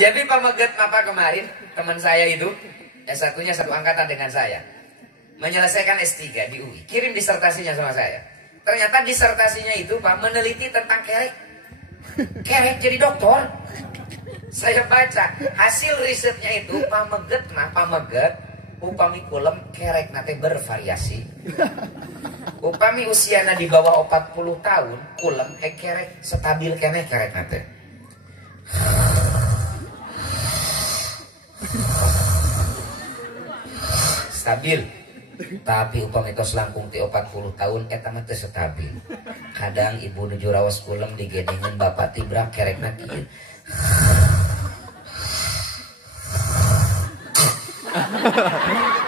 Jadi pameget apa kemarin teman saya itu S1-nya satu angkatan dengan saya, menyelesaikan S3 di UI, kirim disertasinya sama saya. Ternyata disertasinya itu Pak meneliti tentang kerek. Kerek jadi dokter. Saya baca hasil risetnya itu pameget upami kulem kerek nate bervariasi. Upami usiana di bawah 40 tahun kulem kerek stabil keneh kerek nate. Stabil. Tapi upami tos langkung ti 40 tahun eta mah teu stabil. Kadang ibu nuju raos kulem digedengan bapak tibrak kerekna kieu.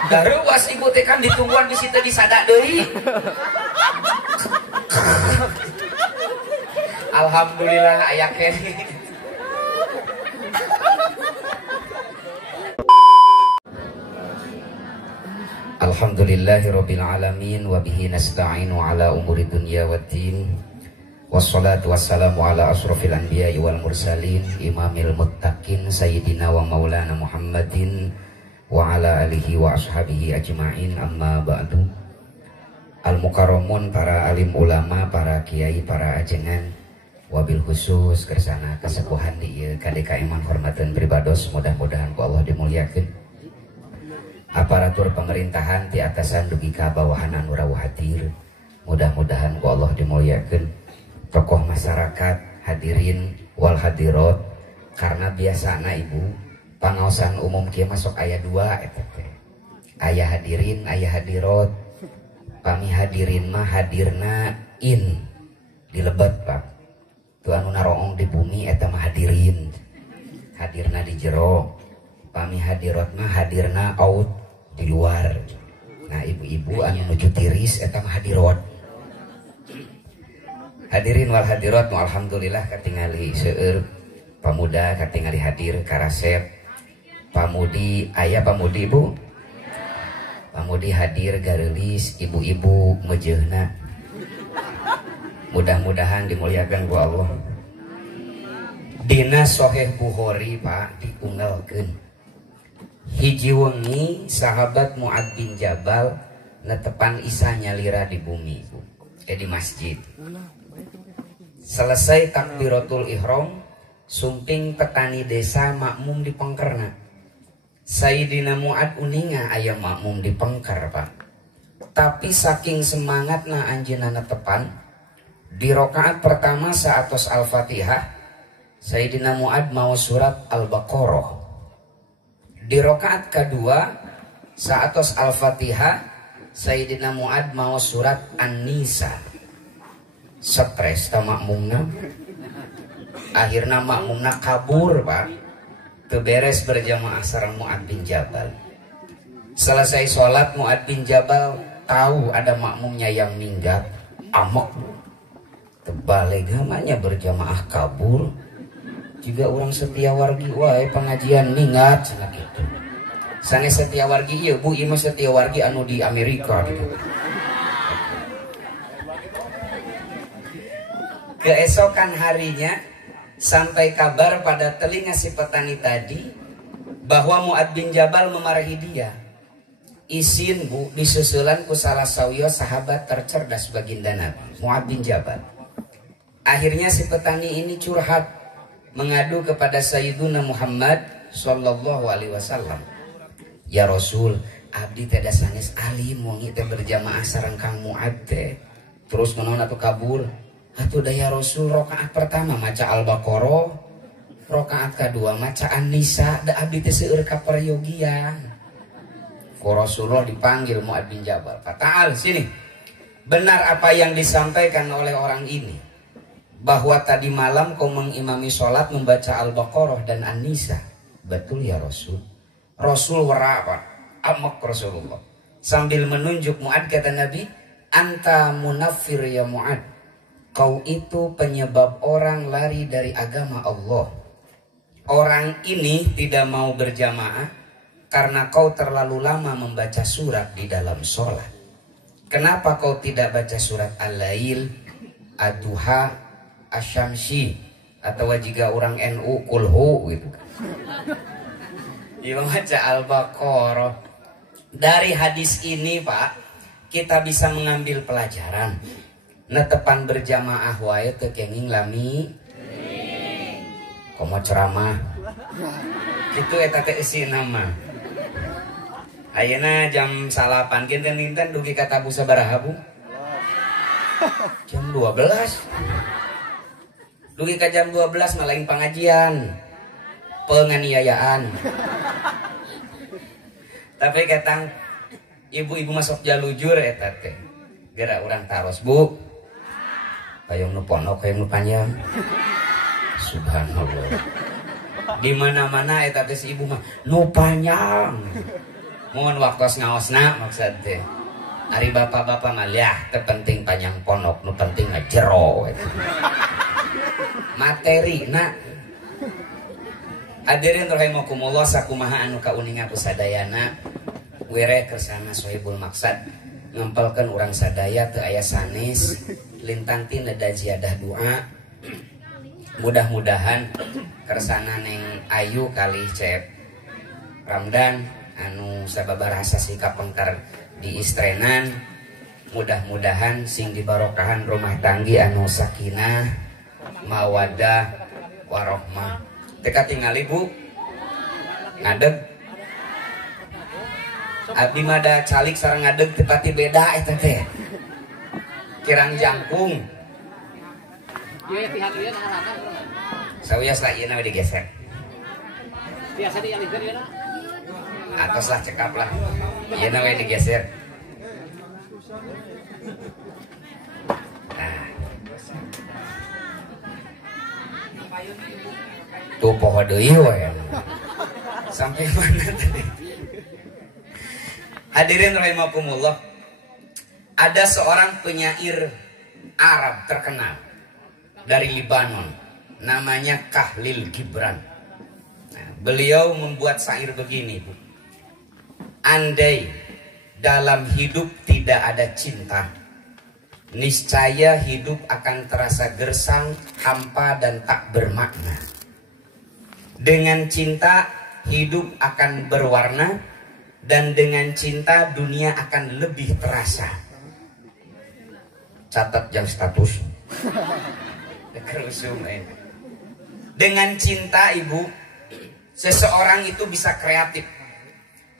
Daruas ibu teh kan ditungguan di situ disada deui. Alhamdulillah aya keneh. Alhamdulillahirabbil alamin wa bihi nasta'inu ala umuri dunya waddin. Wassalatu wassalamu ala asrofil anbiya'i wal mursalin imamil muttaqin sayyidina wa maulana Muhammadin wa ala alihi wa ashabihi ajma'in, amma ba'du. Al-mukarramun, para alim ulama, para kiai, para ajengan, wabil khusus kersana kesepuhan di kadeka iman hormatan pribados, mudah-mudahan ku Allah dimuliakeun. Aparatur pemerintahan di atasan dugi ka bawahan anu rawuh hadir, mudah-mudahan ku Allah dimuliakeun. Tokoh masyarakat, hadirin wal hadirat, karena biasana ibu pangaosan umum kieu masuk aya 2 eta teh. Aya hadirin, aya hadirat. Pami hadirin mah hadirna in di lebet Pak. Tu anu naroong di bumi eta mah hadirin. Hadirna di jero. Pami hadirat mah hadirna out di luar. Nah ibu-ibu anu nuju tiris eta mah hadirat. Hadirin wal hadirat, alhamdulillah katingali seueur pamuda katingali hadir karasep. Pamudi aya pamudi ibu. Pamudi hadir garelis ibu-ibu mejeuna. Mudah-mudahan dimuliakan ku Allah. Dina Sahih Bukhari Pak diunggalkeun. Hiji wengi sahabat Mu'ad bin Jabal netepan Isa nyalira di bumi ibu. Di masjid. Selesai takbiratul ihram, sumping petani desa makmum di pengkerna. Sayyidina Mu'ad uninga aya makmum di pengker Pak. Tapi saking semangatna anjeunna netepan, di rakaat pertama saatos Al-Fatihah, Sayyidina Mu'ad mau surat Al-Baqarah. Di rakaat kedua saatos Al-Fatihah, Sayyidina Mu'ad mau surat An-Nisa. Stres ta makmumna. Akhirna makmumna kabur Pak. Keberes berjamaah sareng Mu'ad bin Jabal. Selesai sholat Mu'ad bin Jabal tahu ada makmumnya yang minggat. Amok. Terbalik namanya berjamaah kabur. Juga orang setia wargi wae pengajian minggat sana gitu. Sane setia wargi ieu Bu, ieu setia wargi anu di Amerika gitu. Keesokan harinya sampai kabar pada telinga si petani tadi bahwa Mu'ad bin Jabal memarahi dia. Isin Bu, disusulan ku salah sawiyo sahabat tercerdas baginda Nabi, Mu'ad bin Jabal. Akhirnya si petani ini curhat, mengadu kepada Sayyiduna Muhammad sallallahu alaihi wasallam. Ya Rasul, abdi teh da sanes alim wengi teh berjamaah sareng Kang Mu'ad teh. Terus kunaon atuh kabur? Atuh da ya Rasul, rakaat pertama maca Al-Baqarah, rakaat kedua maca An-Nisa, da abdi teh seueur kaperyogian. Ku Rasulullah dipanggil Mu'ad bin Jabal. Ta'al sini. Benar apa yang disampaikan oleh orang ini, bahwa tadi malam kau mengimami sholat membaca Al-Baqarah dan An-Nisa. Betul ya Rasul. Rasul warapat amok Rasulullah sambil menunjuk Mu'ad, kata Nabi, anta munaffir ya Mu'ad. Kau itu penyebab orang lari dari agama Allah. Orang ini tidak mau berjamaah karena kau terlalu lama membaca surat di dalam sholat. Kenapa kau tidak baca surat Al-Lail, Ad-Duha, Asy-Syamsi, atau jika orang NU kulhu gitu kan. Iya baca Al-Baqarah. Dari hadis ini Pak, kita bisa mengambil pelajaran. Netepan berjamaah wae teu kenging lami. Komo ceramah. Kitu eta teh eusina mah. Ayeuna jam 8 kinten-kinten dugi ka tabu sabaraha Bu? Jam 12. Dugi ka jam 12 malain pengajian. Penganiayaan. Tapi katang ibu-ibu masuk jalujur eta teh. Geura urang taros Bu. Payung nu pondok hayang nu panjang. Subhanallah. Di mana-mana eta teh si ibu mah nu panjang. Mun waktos ngaosna maksud teh. Ari bapak-bapak mah yah teu penting panjang pondok, nu penting mah jero eta. Materi na. Hadirin rahimakumullah sakumaha anu kauninga ku sadayana. Were kersana sohibul maksad ngempelkeun urang sadaya teu aya sanes lintang ti neda ziyadah doa. Mudah-mudahan kersana Neng Ayu kali Cep Ramdan anu sababaraha sikap pengker di istrenan, mudah-mudahan sing dibarokahan rumah tanggi anu sakinah mawaddah warohmah. Teka tingali Bu ngadeg abdi mada calik sareng ngadeg tepati beda eta teh kirang jangkung sawias lah ieu we digesek biasa dialihkeun ieu na atos lah cekap lah ieu we digeser. Tuh poho deui we. Sampai mana tadi? Hadirin rahimakumullah. Ada seorang penyair Arab terkenal dari Libanon, namanya Khalil Gibran. Nah, beliau membuat syair begini, Bu. Andai dalam hidup tidak ada cinta, niscaya hidup akan terasa gersang, hampa dan tak bermakna. Dengan cinta hidup akan berwarna, dan dengan cinta dunia akan lebih terasa. Catat jam status. Dengan cinta Ibu, seseorang itu bisa kreatif.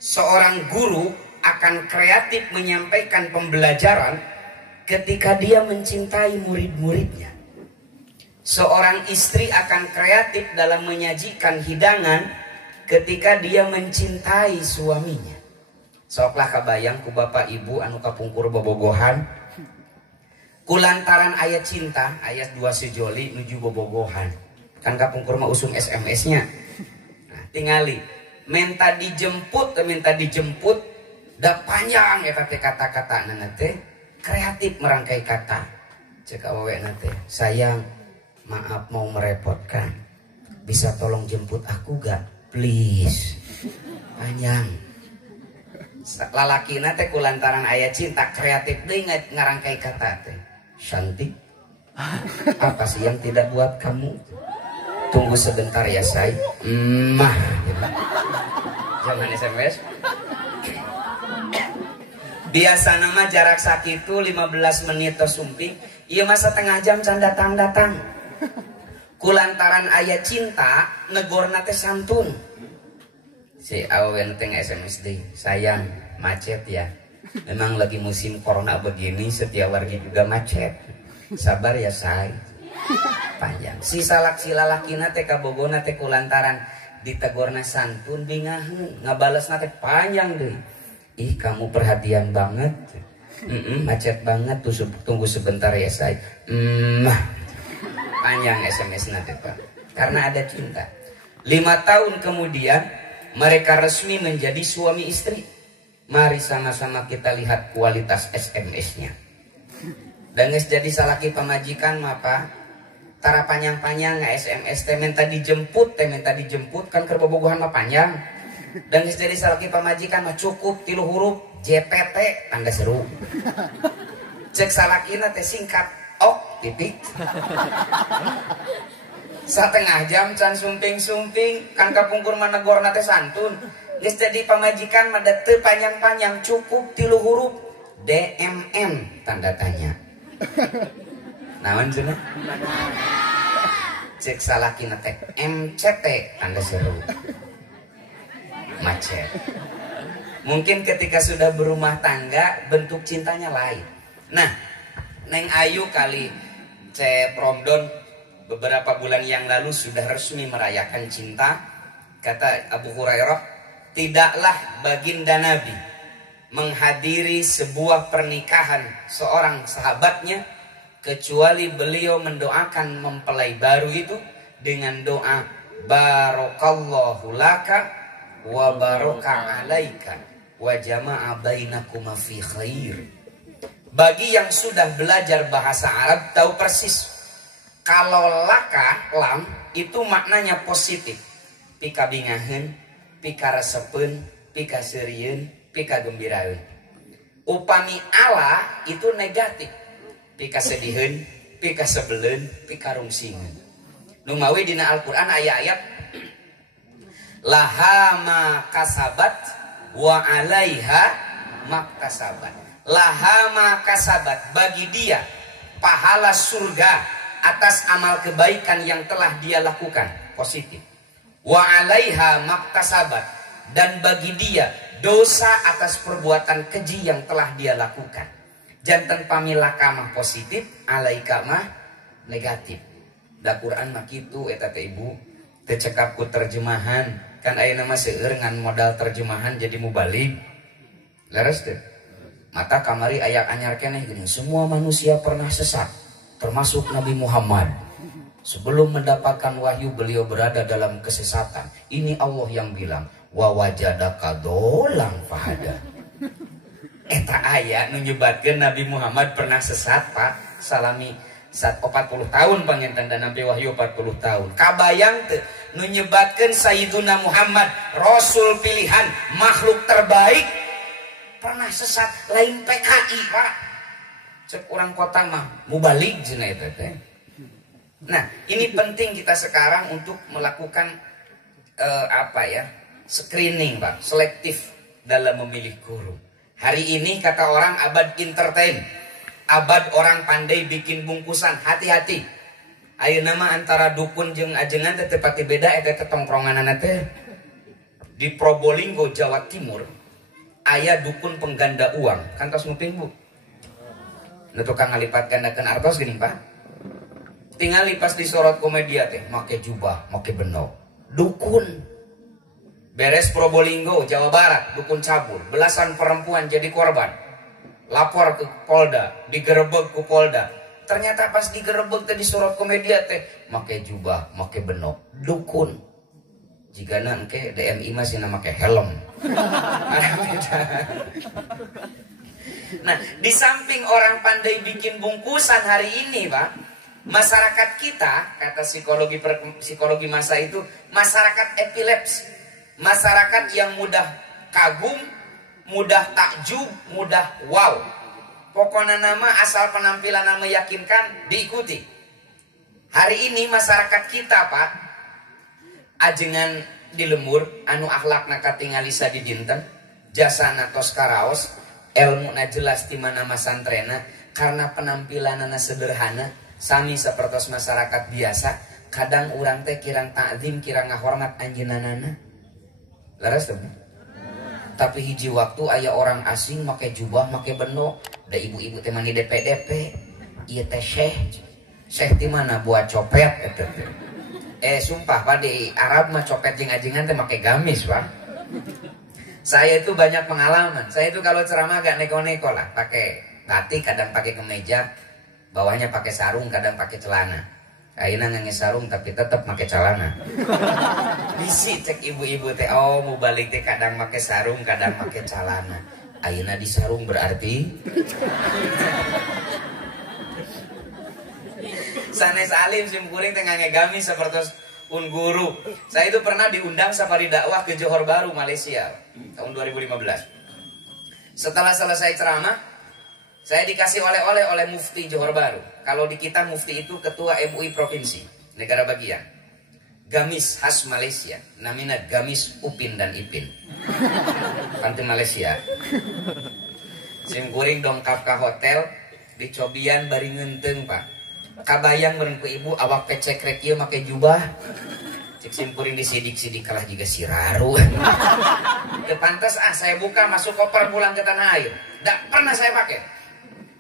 Seorang guru akan kreatif menyampaikan pembelajaran ketika dia mencintai murid-muridnya. Seorang istri akan kreatif dalam menyajikan hidangan ketika dia mencintai suaminya. Soklah kabayang ku bapak ibu anu kapungkur bobogohan. Kulantaran ayat cinta, ayat 2 sejoli nuju bobogohan. Kan kapungkur mah usung SMS-nya. Nah, tingali minta dijemput, da panjang ya kata-kata nanti kreatif merangkai kata. Cek awewe nanti, sayang, maaf mau merepotkan, bisa tolong jemput aku gak? Please. Panjang. Lalaki nate kulantaran ayat cinta kreatif deh ngarangkai kata teh. Cantik. Apa sih yang tidak buat kamu? Tunggu sebentar ya say. Mah. Jangan SMS. Biasa nama jarak sakitu 15 menit atau sumping. Iya masa tengah jam can datang. Kulantaran ayat cinta negorna teh santun. Si awen teh SMS deh. Sayang, macet ya. Memang lagi musim corona begini, setiap wargi juga macet. Sabar ya say. Panjang. Si lalakina teh kabogona teh kulantaran ditegorna santun bingaheun, ngabalesna teh panjang deui. Ih, kamu perhatian banget. Macet banget, tunggu sebentar ya say. Panjang SMS nanti Pak. Karena ada cinta. 5 tahun kemudian mereka resmi menjadi suami istri. Mari sama-sama kita lihat kualitas SMS-nya. Dan jadi salaki pemajikan apa? Tara panjang-panjang nggak SMS temen tadi dijemput kan kerbobogohan mah panjang. Dan jadi salaki pemajikan mah cukup 3 huruf JPT tanda seru. Cek salakina teh singkat ok titik. Setengah jam can sumping-sumping kan kapungkur manegor nate santun. Geus jadi pamajikan mada teu panjang-panjang, cukup 3 huruf DMM tanda tanya. Naon cenah? Cek salakina teh MCT tanda seru. Macet. Mungkin ketika sudah berumah tangga bentuk cintanya lain. Nah, Neng Ayu kali Cep Romdon beberapa bulan yang lalu sudah resmi merayakan cinta. Kata Abu Hurairah, tidaklah baginda Nabi menghadiri sebuah pernikahan seorang sahabatnya kecuali beliau mendoakan mempelai baru itu dengan doa barakallahu laka wa baraka alaika wa jama'a bainakuma fi khair. Bagi yang sudah belajar bahasa Arab tahu persis kalau laka lam itu maknanya positif. Pika bingaheun, pika resepeun, pika serieun, pika gembiraeun. Upami ala itu negatif. Pika sediheun, pika sebeleun, pika rungsingeun. Nu mawi dina Al-Qur'an aya-ayat laha ma kasabat wa 'alaiha maktasabat. Laha ma kasabat, bagi dia pahala surga atas amal kebaikan yang telah dia lakukan, positif. Wa 'alaiha maktasabat, dan bagi dia dosa atas perbuatan keji yang telah dia lakukan. Janten pamilaka mah positif, alaika mah negatif. Da Quran mah kitu eta teh Ibu. Teu cekap ku terjemahan, kan ayeuna mah seueur ngan modal terjemahan jadi mubalik. Leres teu? Mata kamari aya anyar keneh geuning, semua manusia pernah sesat, termasuk Nabi Muhammad. Sebelum mendapatkan wahyu beliau berada dalam kesesatan. Ini Allah yang bilang, wa wajadaka dolang fahada. Eta aya nunyebatkeun Nabi Muhammad pernah sesat, Pak. Salami 40 tahun panginten dan nabi wahyu 40 tahun. Kabayang teu nunyebatkeun Sayyiduna Muhammad Rasul pilihan, makhluk terbaik pernah sesat, lain PKI, Pak. Cek urang kota mah mubalik cenah eta teh. Nah, ini penting kita sekarang untuk melakukan screening, Pak, selektif dalam memilih guru. Hari ini kata orang abad entertain, abad orang pandai bikin bungkusan. Hati-hati. Ayeuna mah antara dukun jeung ajengan teh pati beda eta tongkronganana teh. Di Probolinggo, Jawa Timur, aya dukun pengganda uang. Kan tos nguping, Bu? Nu tukang ngalipat gandakeun artos geuning, Pak. Tinggal lipas di sorot komedia teh, make jubah, make benok. Dukun. Beres Probolinggo, Jawa Barat, dukun cabul. Belasan perempuan jadi korban. Lapor ke Polda, digerebek ke Polda. Ternyata pas digerebek teh di sorot komedia teh, make jubah, make benok. Dukun. Jigana engke DMI masih make helm. Nah, di samping orang pandai bikin bungkusan hari ini, Pak, masyarakat kita, kata psikologi masa itu, masyarakat epilepsi, masyarakat yang mudah kagum, mudah takjub, mudah wow. Pokoknya nama asal penampilan nama meyakinkan diikuti. Hari ini masyarakat kita, Pak, ajengan di lemur, anu akhlakna katingalisa di dinten, jasana tos karaos, ilmu na jelas di mana masantrena, karena penampilanana sederhana. Sami sapertos masyarakat biasa, kadang urang teh kirang ta'zim, kirang ngahormat anjeunanana. Laras teh. Tapi hiji waktu aya orang asing make jubah, make benok, da ibu-ibu teh mani DP-DP. Ieu teh syekh. Syekh di mana buat copet eta teh. Sumpah Pak, di Arab mah copet jeung ajengan teh make gamis, Pak. Saya itu banyak pengalaman. Saya itu kalau ceramah agak neko-neko lah, pakai batik, kadang pakai kemeja. Bawahnya pakai sarung, kadang pakai celana. Ayeuna ngange sarung tapi tetap pakai celana. Bisi cek ibu-ibu teh, oh mau balik teh kadang pakai sarung, kadang pakai celana. Ayeuna di sarung berarti sanes alim sim kuring teh ngange gamis sapertos un guru. Saya itu pernah diundang safari dakwah ke Johor Baru, Malaysia tahun 2015. Setelah selesai ceramah, saya dikasih oleh-oleh oleh Mufti Johor Baru. Kalau di kita Mufti itu ketua MUI provinsi, negara bagian. gamis khas Malaysia, namanya gamis Upin dan Ipin. Pantai Malaysia. Simkuring dongkap ke hotel, dicobian bari ngenteng Pak. Kabayang bering ku ibu awak pecekrek ieu make jubah. Cik simkuring disidik-sidik kalah juga siraru. Teu pantes saya buka masuk koper pulang ke tanah air. Tidak pernah saya pakai.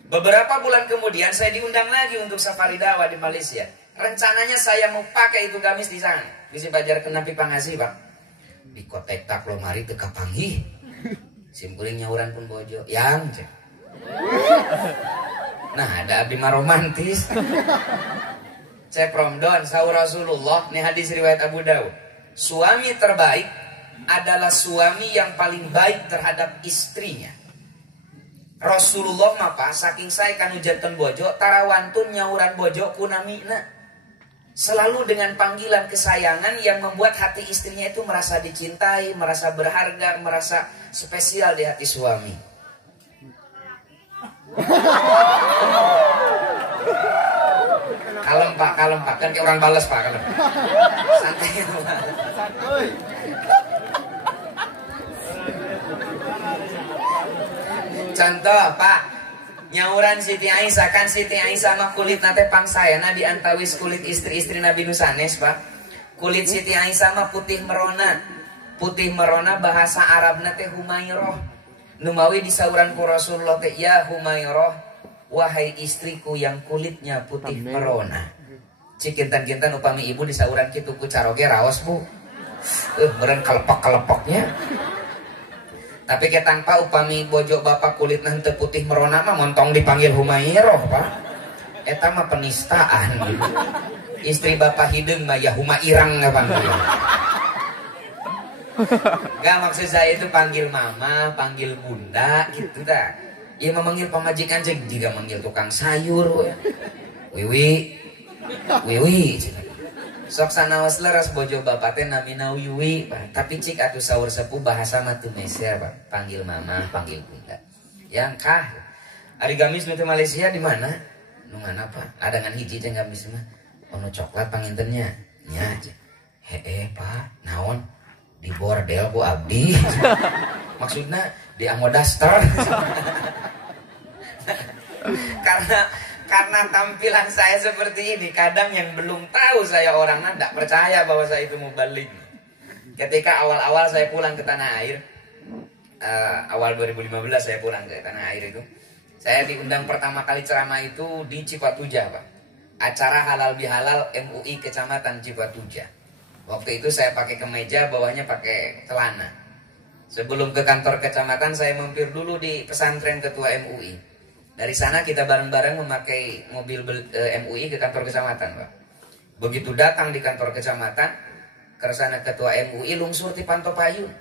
Beberapa bulan kemudian saya diundang lagi untuk safari dakwah di Malaysia. Rencananya saya mau pakai itu gamis di sana. Bisa bajar kenapi pangasih Pak. Di kotek tak lomari teu kapanggih. Simkuring nyauran pun bojo. Yang cek. Nah ada abdi mah romantis. Cek Romdon sahur Rasulullah. Ini hadis riwayat Abu Dawud. Suami terbaik adalah suami yang paling baik terhadap istrinya. Rasulullah mah Pak saking saya kan ujantan bojo tarawantun nyauran bojo kunamina. Selalu dengan panggilan kesayangan yang membuat hati istrinya itu merasa dicintai, merasa berharga, merasa spesial di hati suami. Kalem Pak, kan kayak orang balas Pak, kalem. Santai Pak. Contoh Pak, nyauran Siti Aisyah, kan Siti Aisyah mah kulit nate pangsayana di antawis kulit istri-istri Nabi Nusanes Pak. Kulit Siti Aisyah mah putih merona. Putih merona bahasa Arab nate Humairah. Numawi disauran ku Rasulullah teh ya Humairah, wahai istriku yang kulitnya putih merona. Cik kintan-kintan upami ibu disauran kitu ku caroge raos Bu. Beren kelepok-kelepoknya. Tapi ketangpa upami bojo bapak kulit nanti putih merona mah montong dipanggil Humairah Pak. Eta mah penistaan gitu. Istri bapak hidung mah ya Humairang panggil. Gak maksud saya itu panggil mama, panggil bunda gitu dah. Ya memanggil pemajikan juga manggil tukang sayur ya. Wiwi. Wiwi. Sok sanaos leres bojo bapak teh namina Wiwi, tapi cik atuh saur sepuh bahasa mah teu meser, Pak. Panggil mama, panggil bunda. Yang kah? Ari gamis nu teh Malaysia di mana? Nu mana Pak? Adangan hiji teh gamis mah. Ono coklat pangintennya. Nya aja. Heh Pak, naon? Di bordel ku abdi. Maksudna di Amodaster. Karena tampilan saya seperti ini, kadang yang belum tahu saya orangnya tidak percaya bahwa saya itu mubalik. Ketika awal-awal saya pulang ke tanah air, awal 2015 saya pulang ke tanah air itu, saya diundang pertama kali ceramah itu di Cipatujah Pak. Acara halal bihalal MUI Kecamatan Cipatujah. Waktu itu saya pakai kemeja, bawahnya pakai celana. Sebelum ke kantor kecamatan saya mampir dulu di pesantren ketua MUI. Dari sana kita bareng-bareng memakai mobil MUI ke kantor kecamatan Pak. Begitu datang di kantor kecamatan, kersana ketua MUI lungsur ti Pantopayun.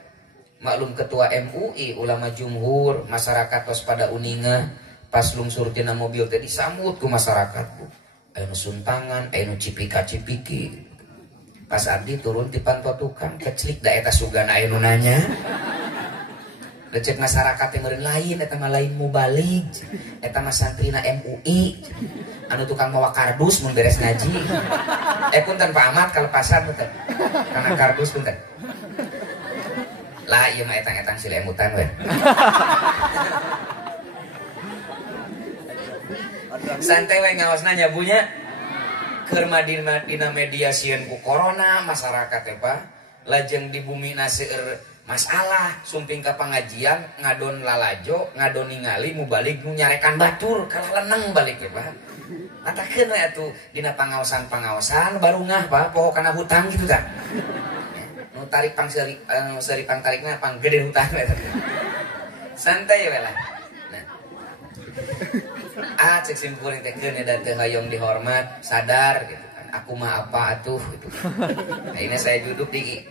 Maklum ketua MUI, ulama jumhur, masyarakat tos pada uninga. Pas lungsur tina mobil teh disambut ku masyarakat Bu. Anu suntangan, anu cipika-cipiki. Pas abdi turun ti panto tukang, keclik da eta sugana anu nanya. Lecek masyarakat yang lain, eta mah lain mubalik, eta mah santrina MUI, anu tukang mawa kardus mun beres ngaji. Punten Pak Ahmad kalepasan punten, karena kardus punten. Lah iya mah etang-etang si lemutan we. Santai we ngaosna nyabunya. Keur dina media sieun ku corona masyarakat teh Pak, lajeng di bumi seueur masalah sumping ke pengajian ngadon lalajo ngadon ningali mu balik nu nyarekan batur kalah leneng balik ya Pak. Atakeun we atuh dina pangaosan baru ngah Pak poho kana hutang gitu tah. Nu tarik pang seri pang tarikna pang gede hutang we. Santai we lah. Nah. Cek simkuring teh keun da teu hayong dihormat, sadar gitu kan. Aku mah apa atuh gitu. Nah, ini saya duduk di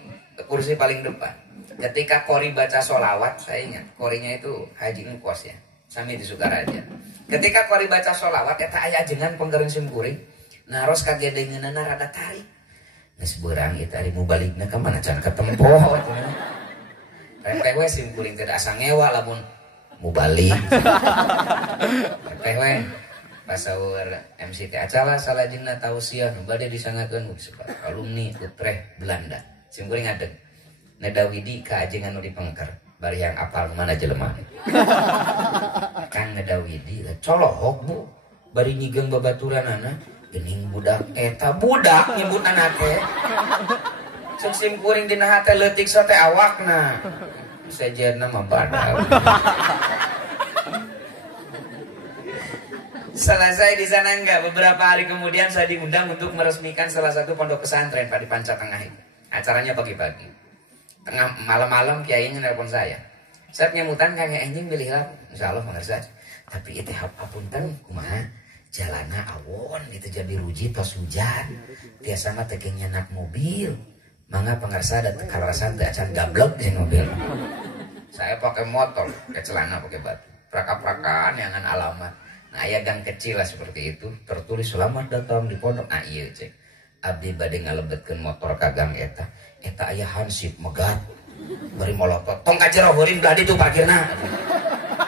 kursi paling depan. Ketika Kori baca sholawat, saya ingat Korinya itu Haji Engkos ya, sami di Sukaraja. Ketika Kori baca sholawat, eta aya ajengan penggereun simkuring, naros kagedengeunana rada tarik. Geus beurang ieu ari mubaligna ka mana can ketempo. Repeh we simkuring teh asa ngewa lamun mubalik. Repeh we. Pasawur MCT acara salah jina tausiah nu bade disangakeun alumni Utrecht Belanda. Simkuring ngadeg. Nedawidi ka ajengan nu dipengker. Bari yang apal mana jelema. Kang Nedawidi colohok Bu. Bari nyigeng babaturanana geuning budak eta budak nyebutna teh. Sok simkuring dina hate leutik sote awakna. Sejenna mah badak. Selesai di sana enggak, beberapa hari kemudian saya diundang untuk meresmikan salah satu pondok pesantren Pak di Panca Tengah itu. Acaranya pagi-pagi. Tengah malam-malam kiainya nelpon saya. Saya penyemutan Kang Enjing milihlah, insyaallah mengersa. Tapi itu hapunten kumaha jalana awon itu jadi ruji tos hujan. Tiasa mah teu nyenak mobil. Mangga pengersa dan karasan teu acan gablek di mobil. Saya pakai motor, pakai celana, pakai batu. Praka-prakaan yangan alamat. Nah, aya gang kecil lah seperti itu, tertulis selamat datang di pondok. Nah, iya cek. Abdi bade ngalebetkeun motor ka gang eta. Eta aya hansip megat. Bari molotot. Tong kajeroheurin belah ditu parkirna.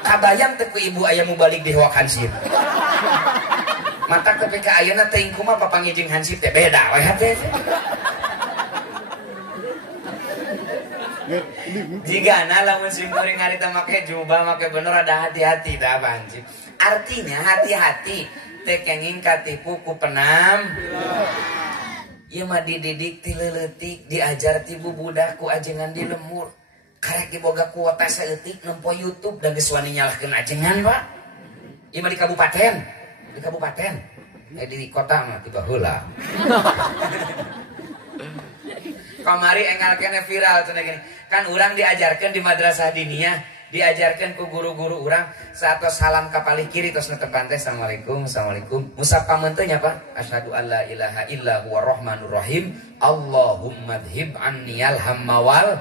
Kabayang teu ku ibu aya mu balik di hoak hansip. Mata ketika ayeuna teuing kumaha papangijing hansip teh beda we hate. Jika lamun simkuring harita make jubah make bener ada hati-hati dah hansip. Artinya hati-hati teh kenging katipu ku penam. Ieu mah dididik ti leuleutik, diajar ti bubudak ku ajengan di lemur. Karek diboga kuota saeutik nempo YouTube da geus wani nyalahkeun ajengan, Pak. Ieu mah di kabupaten. Di kabupaten. Di kota mah tiba heula. Kamari engal kene viral cenah gini. Kan urang diajarkeun di madrasah diniyah, diajarkan ku guru-guru orang satos salam kapalih kiri tos netepan teh assalamualaikum assalamualaikum musapa menteu nya Pak asyhadu alla ilaha illa huwa rahmanur rahim Allahumma dhhib anniyal hamma wal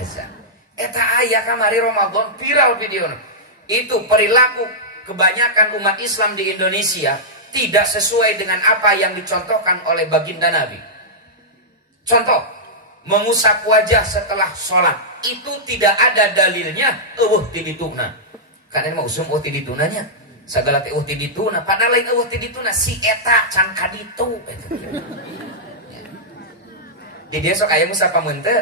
hazan. Eta aya kamari Ramadan viral video itu. Perilaku kebanyakan umat Islam di Indonesia tidak sesuai dengan apa yang dicontohkan oleh baginda Nabi. Contoh, mengusap wajah setelah sholat itu tidak ada dalilnya tidituna. Karena mah usum tiditunanya sagala teh tidituna padahal lain tidituna si eta can kaditu. Di dia sok aya musapa menteu.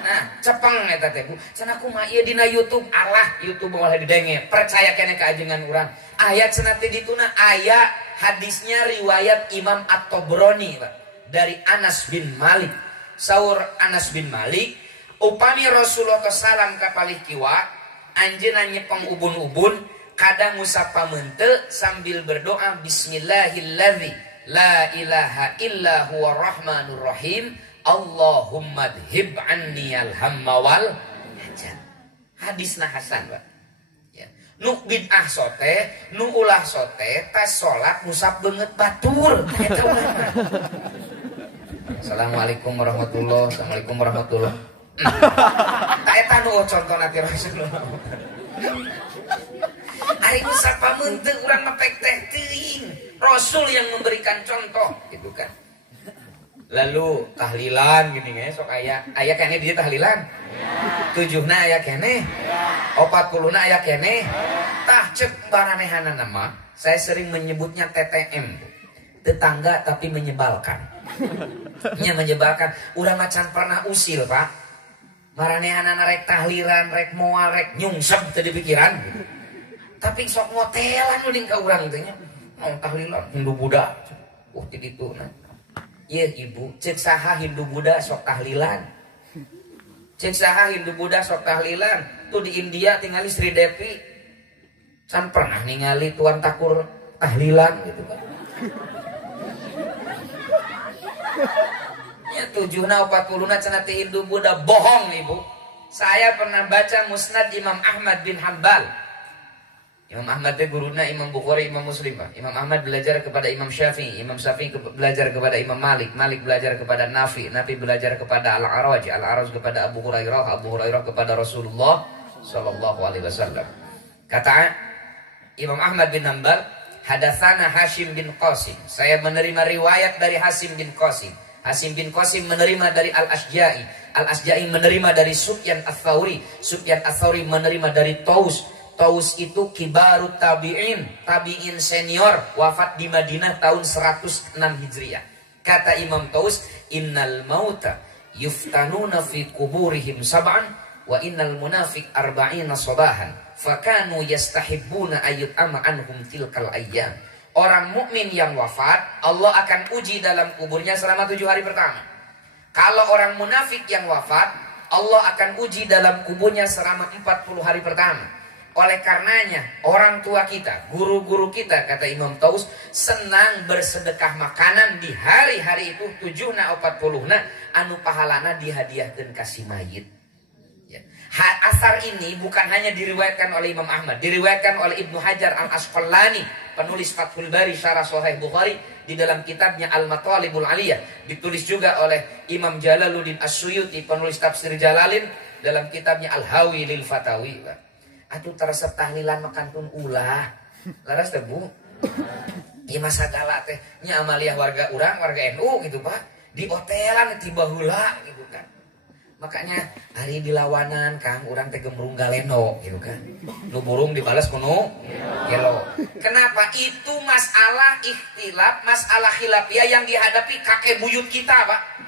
Nah, cepeng eta teh Bu. Cenah kumaha ieu dina YouTube Allah YouTube moal didenge. Percaya kene ka ajengan urang. Ayat cenah tidituna aya hadisnya riwayat Imam At-Tabrani dari Anas bin Malik. Saur Anas bin Malik, upami Rasulullah salam kapalih kiwa, anjeunna nyepeng ubun-ubun, kadang ngusapa menteu sambil berdoa bismillahilladzi la ilaha illa huwa rahmanur rahim, Allahumma dhhib anniyal hamma wal hazan. Hadisna hasan, Pak. Ya. Nu bid'ah sote, nu ulah sote, tas salat ngusap beungeut batur. Eta ulama. Assalamualaikum warahmatullahi Assalamualaikum warahmatullahi. Tak eta nu contona ti Rasulullah. Ari musapa menteu urang ngepek teh teuing. Rasul yang memberikan contoh gitu kan. Lalu tahlilan gini ya sok aya kene di tahlilan. 7na aya kene. 40na aya kene. Tah cek baranehanana mah saya sering menyebutnya TTM. Tetangga tapi menyebalkan. Nya menyebalkan urang macan pernah usil Pak. Maranehanana rek tahlilan, rek moal, rek nyungsep teu dipikiran. Tapi sok ngotelan uling ka urang teh nya. Mau tahlilan Hindu Buddha. Ti dituna. Ieu Ibu, ceuk saha Hindu Buddha sok tahlilan. Ceuk saha Hindu Buddha sok tahlilan. Tuh di India tinggali Sri Devi. Can pernah ningali tuan takur tahlilan gitu kan. Ya 7na 40na cenah ti Hindu Buddha bohong Ibu. Saya pernah baca Musnad Imam Ahmad bin Hanbal. Imam Ahmad itu guruna Imam Bukhari, Imam Muslim. Imam Ahmad belajar kepada Imam Syafi'i, Imam Syafi'i belajar kepada Imam Malik, Malik belajar kepada Nafi, Nafi belajar kepada Al-Araj, Al-Araj kepada Abu Hurairah, Abu Hurairah kepada Rasulullah sallallahu alaihi wasallam. Kata Imam Ahmad bin Hanbal, hadatsana Hashim bin Qasim. Saya menerima riwayat dari Hashim bin Qasim. Hashim bin Qasim menerima dari Al-Asja'i. Al-Asja'i menerima dari Sufyan Ats-Tsauri. Sufyan Ats-Tsauri menerima dari Taus. Taus itu kibarut tabi'in, tabi'in senior, wafat di Madinah tahun 106 Hijriah. Kata Imam Taus, innal mauta yuftanuna fi kuburihim sab'an wa innal munafik arba'ina sabahan fakanu yastahibbuna ayyut'ama anhum tilkal ayyam. Orang mukmin yang wafat, Allah akan uji dalam kuburnya selama 7 hari pertama. Kalau orang munafik yang wafat, Allah akan uji dalam kuburnya selama 40 hari pertama. Oleh karenanya, orang tua kita, guru-guru kita, kata Imam Taus, senang bersedekah makanan di hari-hari itu 7 na 40 na anu pahalana dihadiahkeun kasih mayit. Ya. Asar ini bukan hanya diriwayatkan oleh Imam Ahmad, diriwayatkan oleh Ibnu Hajar al-Asqalani, penulis Fathul Bari Syarah Sahih Bukhari, di dalam kitabnya Al-Matalibul Aliyah, ditulis juga oleh Imam Jalaluddin As-Suyuti, penulis tafsir Jalalin, dalam kitabnya Al-Hawi lil Fatawi. Atuh teresep tahlilan makan tun ulah. Laras teh Bu. Ieu mah sagala teh nya amaliah warga urang, warga NU gitu Pak. Di hotelan tiba heula gitu kan. Makanya hari dilawanan Kang urang teh gembrung galeno gitu kan. Nu burung dibalas kuno gelo. Kenapa? Itu masalah ikhtilaf, masalah khilafiyah yang dihadapi kakek buyut kita Pak.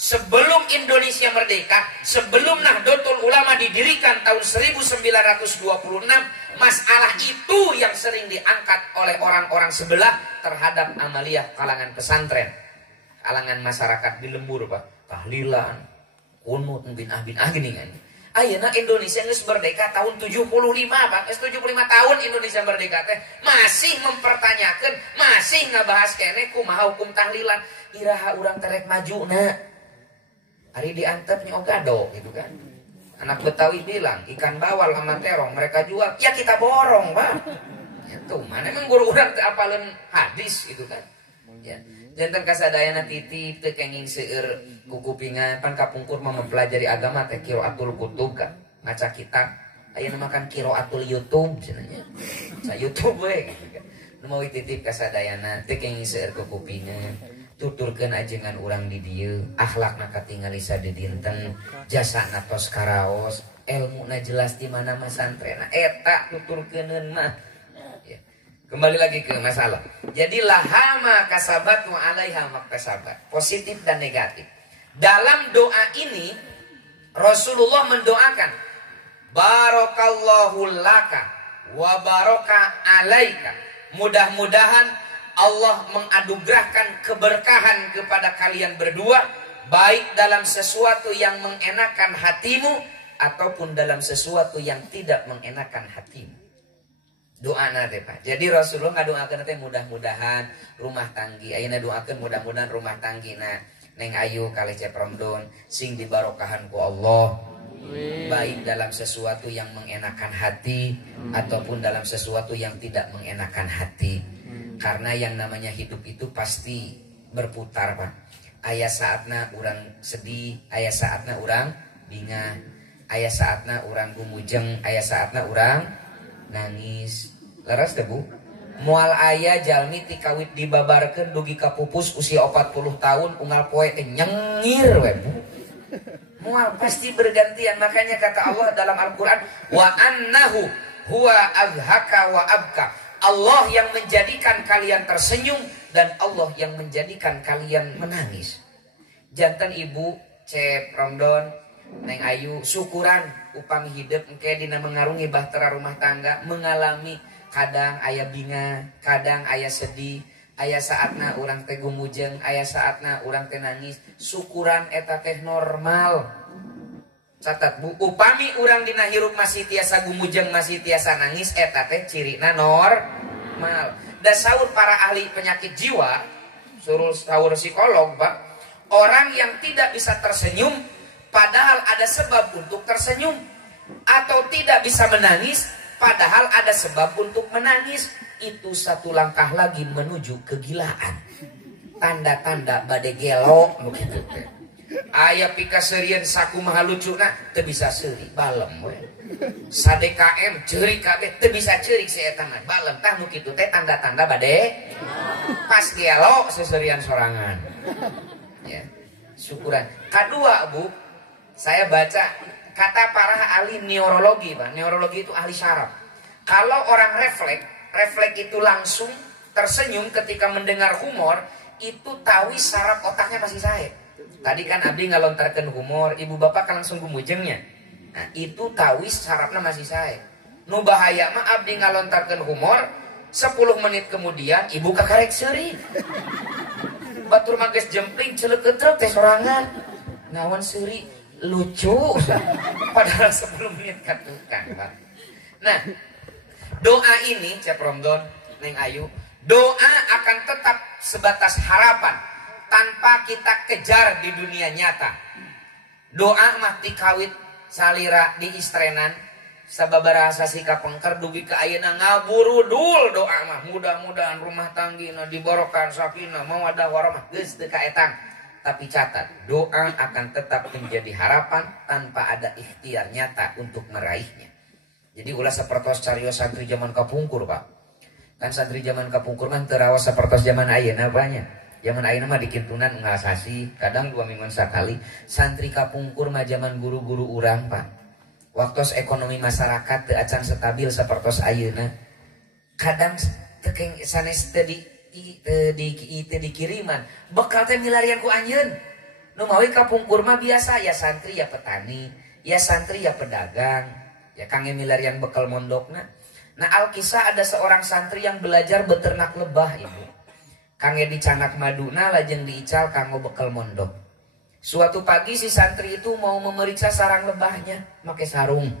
Sebelum Indonesia merdeka, sebelum Nahdlatul Ulama didirikan tahun 1926, masalah itu yang sering diangkat oleh orang-orang sebelah terhadap amaliyah kalangan pesantren, kalangan masyarakat di lembur Pak. Tahlilan, kunut, binah gini kan. Ayeuna Indonesia geus merdeka tahun 75 Pak. 75 tahun Indonesia merdeka teh masih mempertanyakan, masih ngabahas kene kumaha hukum tahlilan. Iraha urang terek majuna. Hari diantepnya ogado gitu kan. Anak Betawi bilang ikan bawal sama terong mereka jual, ya kita borong Pak. Itu mana emang guru urang teu apaleun hadis gitu kan. Ya. Janten kasadayana titip teu kenging seueur kukupingan pan kapungkur mah mempelajari agama teh qiraatul kutub kan. Maca kitab. Ayeuna makan qiraatul YouTube cenanya. Sa YouTube we gitu kan. Nu mau titip kasadayana teu kenging seueur kukupingan. Tuturkeun ajengan urang di dieu, akhlakna katingali sadedinten, jasana tos karaos, ilmuna jelas di mana masantrena. Eta tuturkeuneun mah. Ya. Kembali lagi ke masalah. Jadi lahama kasabat wa alaiha maktasabat. Positif dan negatif. Dalam doa ini Rasulullah mendoakan barakallahu laka wa baraka alaika. Mudah-mudahan Allah menganugerahkan keberkahan kepada kalian berdua, baik dalam sesuatu yang mengenakan hatimu ataupun dalam sesuatu yang tidak mengenakan hatimu. Doa nate Pak. Jadi Rasulullah ngadoakeun teh mudah-mudahan rumah tanggi. Ayeuna doakeun mudah-mudahan rumah tanggina Neng Ayu kalih Cep Romdon sing dibarokahan ku Allah. Baik dalam sesuatu yang mengenakan hati ataupun dalam sesuatu yang tidak mengenakan hati. Karena yang namanya hidup itu pasti berputar Pak. Aya saatna urang sedih, aya saatna urang bingah, aya saatna urang gumujeng, aya saatna urang nangis. Leres teh Bu? Moal aya jalmi ti kawit dibabarkeun dugi ka pupus usia 40 tahun unggal poe teh nyengir we Bu. Moal pasti bergantian. Makanya kata Allah dalam Al-Qur'an, wa annahu huwa azhaka wa abka. Allah yang menjadikan kalian tersenyum dan Allah yang menjadikan kalian menangis. Jantan Ibu Cep Romdon, Neng Ayu syukuran upami hidup engke dina mengarungi bahtera rumah tangga mengalami kadang aya binga, kadang aya sedih, aya saatna urang teh gumujeng, aya saatna urang teh nangis. Syukuran eta teh normal. Catat Bu, upami urang dina hirup masih tiasa gumujeng, masih tiasa nangis, eta teh cirina normal. Da saur para ahli penyakit jiwa, suruh saur psikolog Pak, orang yang tidak bisa tersenyum padahal ada sebab untuk tersenyum, atau tidak bisa menangis padahal ada sebab untuk menangis, itu satu langkah lagi menuju kegilaan. Tanda-tanda bade gelo begitu teh. Aya pikaseurieun sakumaha lucuna teu bisa seuri balem we. SaDKM ceurik kabeh teu bisa ceurik si eta mah balem tah nu kitu teh tanda-tanda bade pas gelo seseurian sorangan. Ya. Syukuran. Kadua Bu, saya baca kata para ahli neurologi Pak. Neurologi itu ahli saraf. Kalau orang refleks itu langsung tersenyum ketika mendengar humor, itu tahu saraf otaknya masih sae. Tadi kan abdi ngalontarkeun humor, ibu bapak kan langsung gumujengnya. Nah, itu tahu sarafnya masih sae. Nu bahaya mah abdi ngalontarkeun humor, 10 menit kemudian ibu kakarek seuri. Batur mah geus jempling ceuleuh ketrek teh sorangan. Naon seuri lucu. Padahal 10 menit ka tukang, Pak. Nah, doa ini Cep Romdon, Neng Ayu, doa akan tetap sebatas harapan tanpa kita kejar di dunia nyata. Doa mah tikawit salira di istrenan sababaraha sika pengker dugi ka ayeuna ngaburudul doa mah mudah-mudahan rumah tanggina diborokan sakinah mawaddah warahmah geus teu kaetang. Tapi catat, doa akan tetap menjadi harapan tanpa ada ikhtiar nyata untuk meraihnya. Jadi ulah sapertos carios santri zaman kapungkur, Pak. Kan santri zaman kapungkur mah teu raos sapertos zaman ayeuna banyak. Zaman ayeuna mah dikintunan ngasasi, kadang 2 mingguan sekali. Santri kapungkur mah zaman guru-guru urang, Pak. Waktu ekonomi masyarakat teu acan stabil sapertos ayeuna. Kadang teu sanes teu dikiriman. Bekal teh milarian ku anjeun. Nu mawi kapungkur mah biasa ya santri ya petani, ya santri ya pedagang. Ya kange milarian bekal mondokna. Nah Alkisah ada seorang santri yang belajar beternak lebah, Ibu. Kange dicanak maduna lajeng diical kanggo bekal mondok. Suatu pagi si santri itu mau memeriksa sarang lebahnya, make sarung.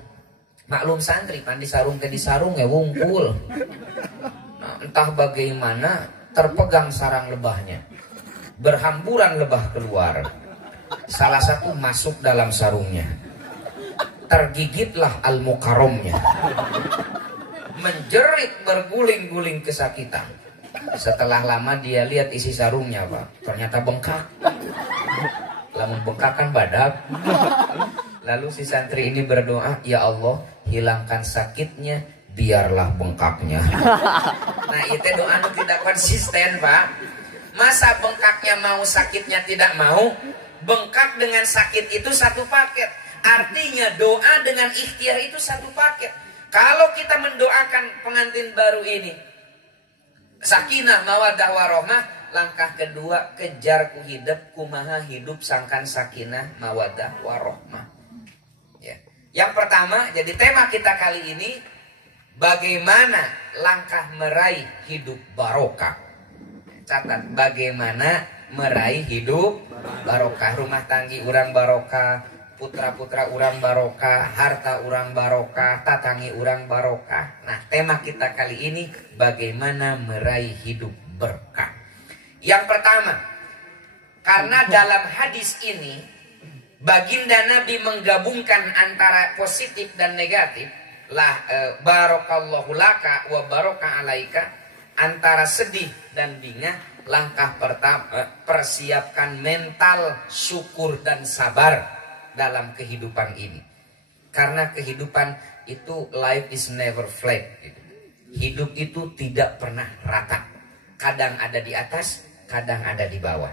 Maklum santri pan di sarung teh di sarung ya wungkul. Nah, entah bagaimana terpegang sarang lebahnya. Berhamburan lebah keluar. Salah satu masuk dalam sarungnya. Tergigitlah al-mukaromnya. Menjerit berguling-guling kesakitan. Setelah lama dia lihat isi sarungnya, Pak. Ternyata bengkak. Lamun bengkak kan badak. Lalu si santri ini berdoa, ya Allah, hilangkan sakitnya, biarlah bengkaknya. Nah itu doa tidak konsisten, Pak. Masa bengkaknya mau, sakitnya tidak mau? Bengkak dengan sakit itu satu paket. Artinya doa dengan ikhtiar itu satu paket. Kalau kita mendoakan pengantin baru ini sakinah mawaddah warahmah, langkah kedua kejar ku hidup kumaha hidup sangkan sakinah mawaddah warahmah. Ya. Yang pertama, jadi tema kita kali ini bagaimana langkah meraih hidup barokah. Catat, bagaimana meraih hidup barokah. Rumah tanggi urang barokah, putra-putra urang barokah, harta urang barokah, tatangi urang barokah. Nah, tema kita kali ini bagaimana meraih hidup berkah. Yang pertama, karena dalam hadis ini baginda Nabi menggabungkan antara positif dan negatif. Lah barokallahu laka wa barokah alaika, antara sedih dan bingah. Langkah pertama, persiapkan mental syukur dan sabar dalam kehidupan ini. Karena kehidupan itu life is never flat gitu. Hidup itu tidak pernah rata. Kadang ada di atas, kadang ada di bawah.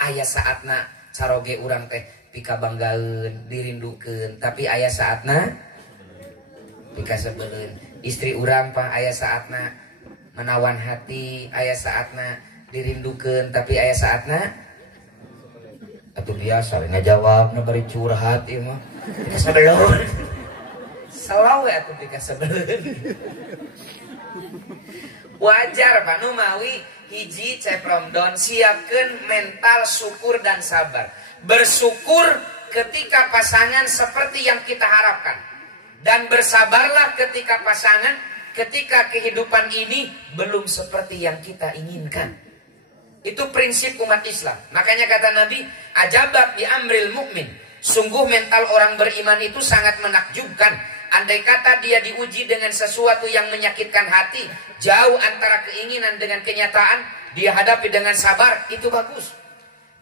Aya saatna caroge urang teh pika banggaeun, dirindukeun, tapi aya saatna pika sebeleun. Istri urang Pak aya saatna menawan hati, aya saatna dirindukeun, tapi aya saatna atuh biasa ngajawabna bari curhat ieu mah. Pika sebeleun. Selawe atuh pika sebeleun. Wajar Pak nu mawi hiji Cep Romdon, siapkeun mental syukur dan sabar. Bersyukur ketika pasangan seperti yang kita harapkan. Dan bersabarlah ketika pasangan, ketika kehidupan ini belum seperti yang kita inginkan. Itu prinsip umat Islam. Makanya kata Nabi, ajabat bi amril mu'min. Sungguh mental orang beriman itu sangat menakjubkan. Andai kata dia diuji dengan sesuatu yang menyakitkan hati, jauh antara keinginan dengan kenyataan, dia hadapi dengan sabar, itu bagus.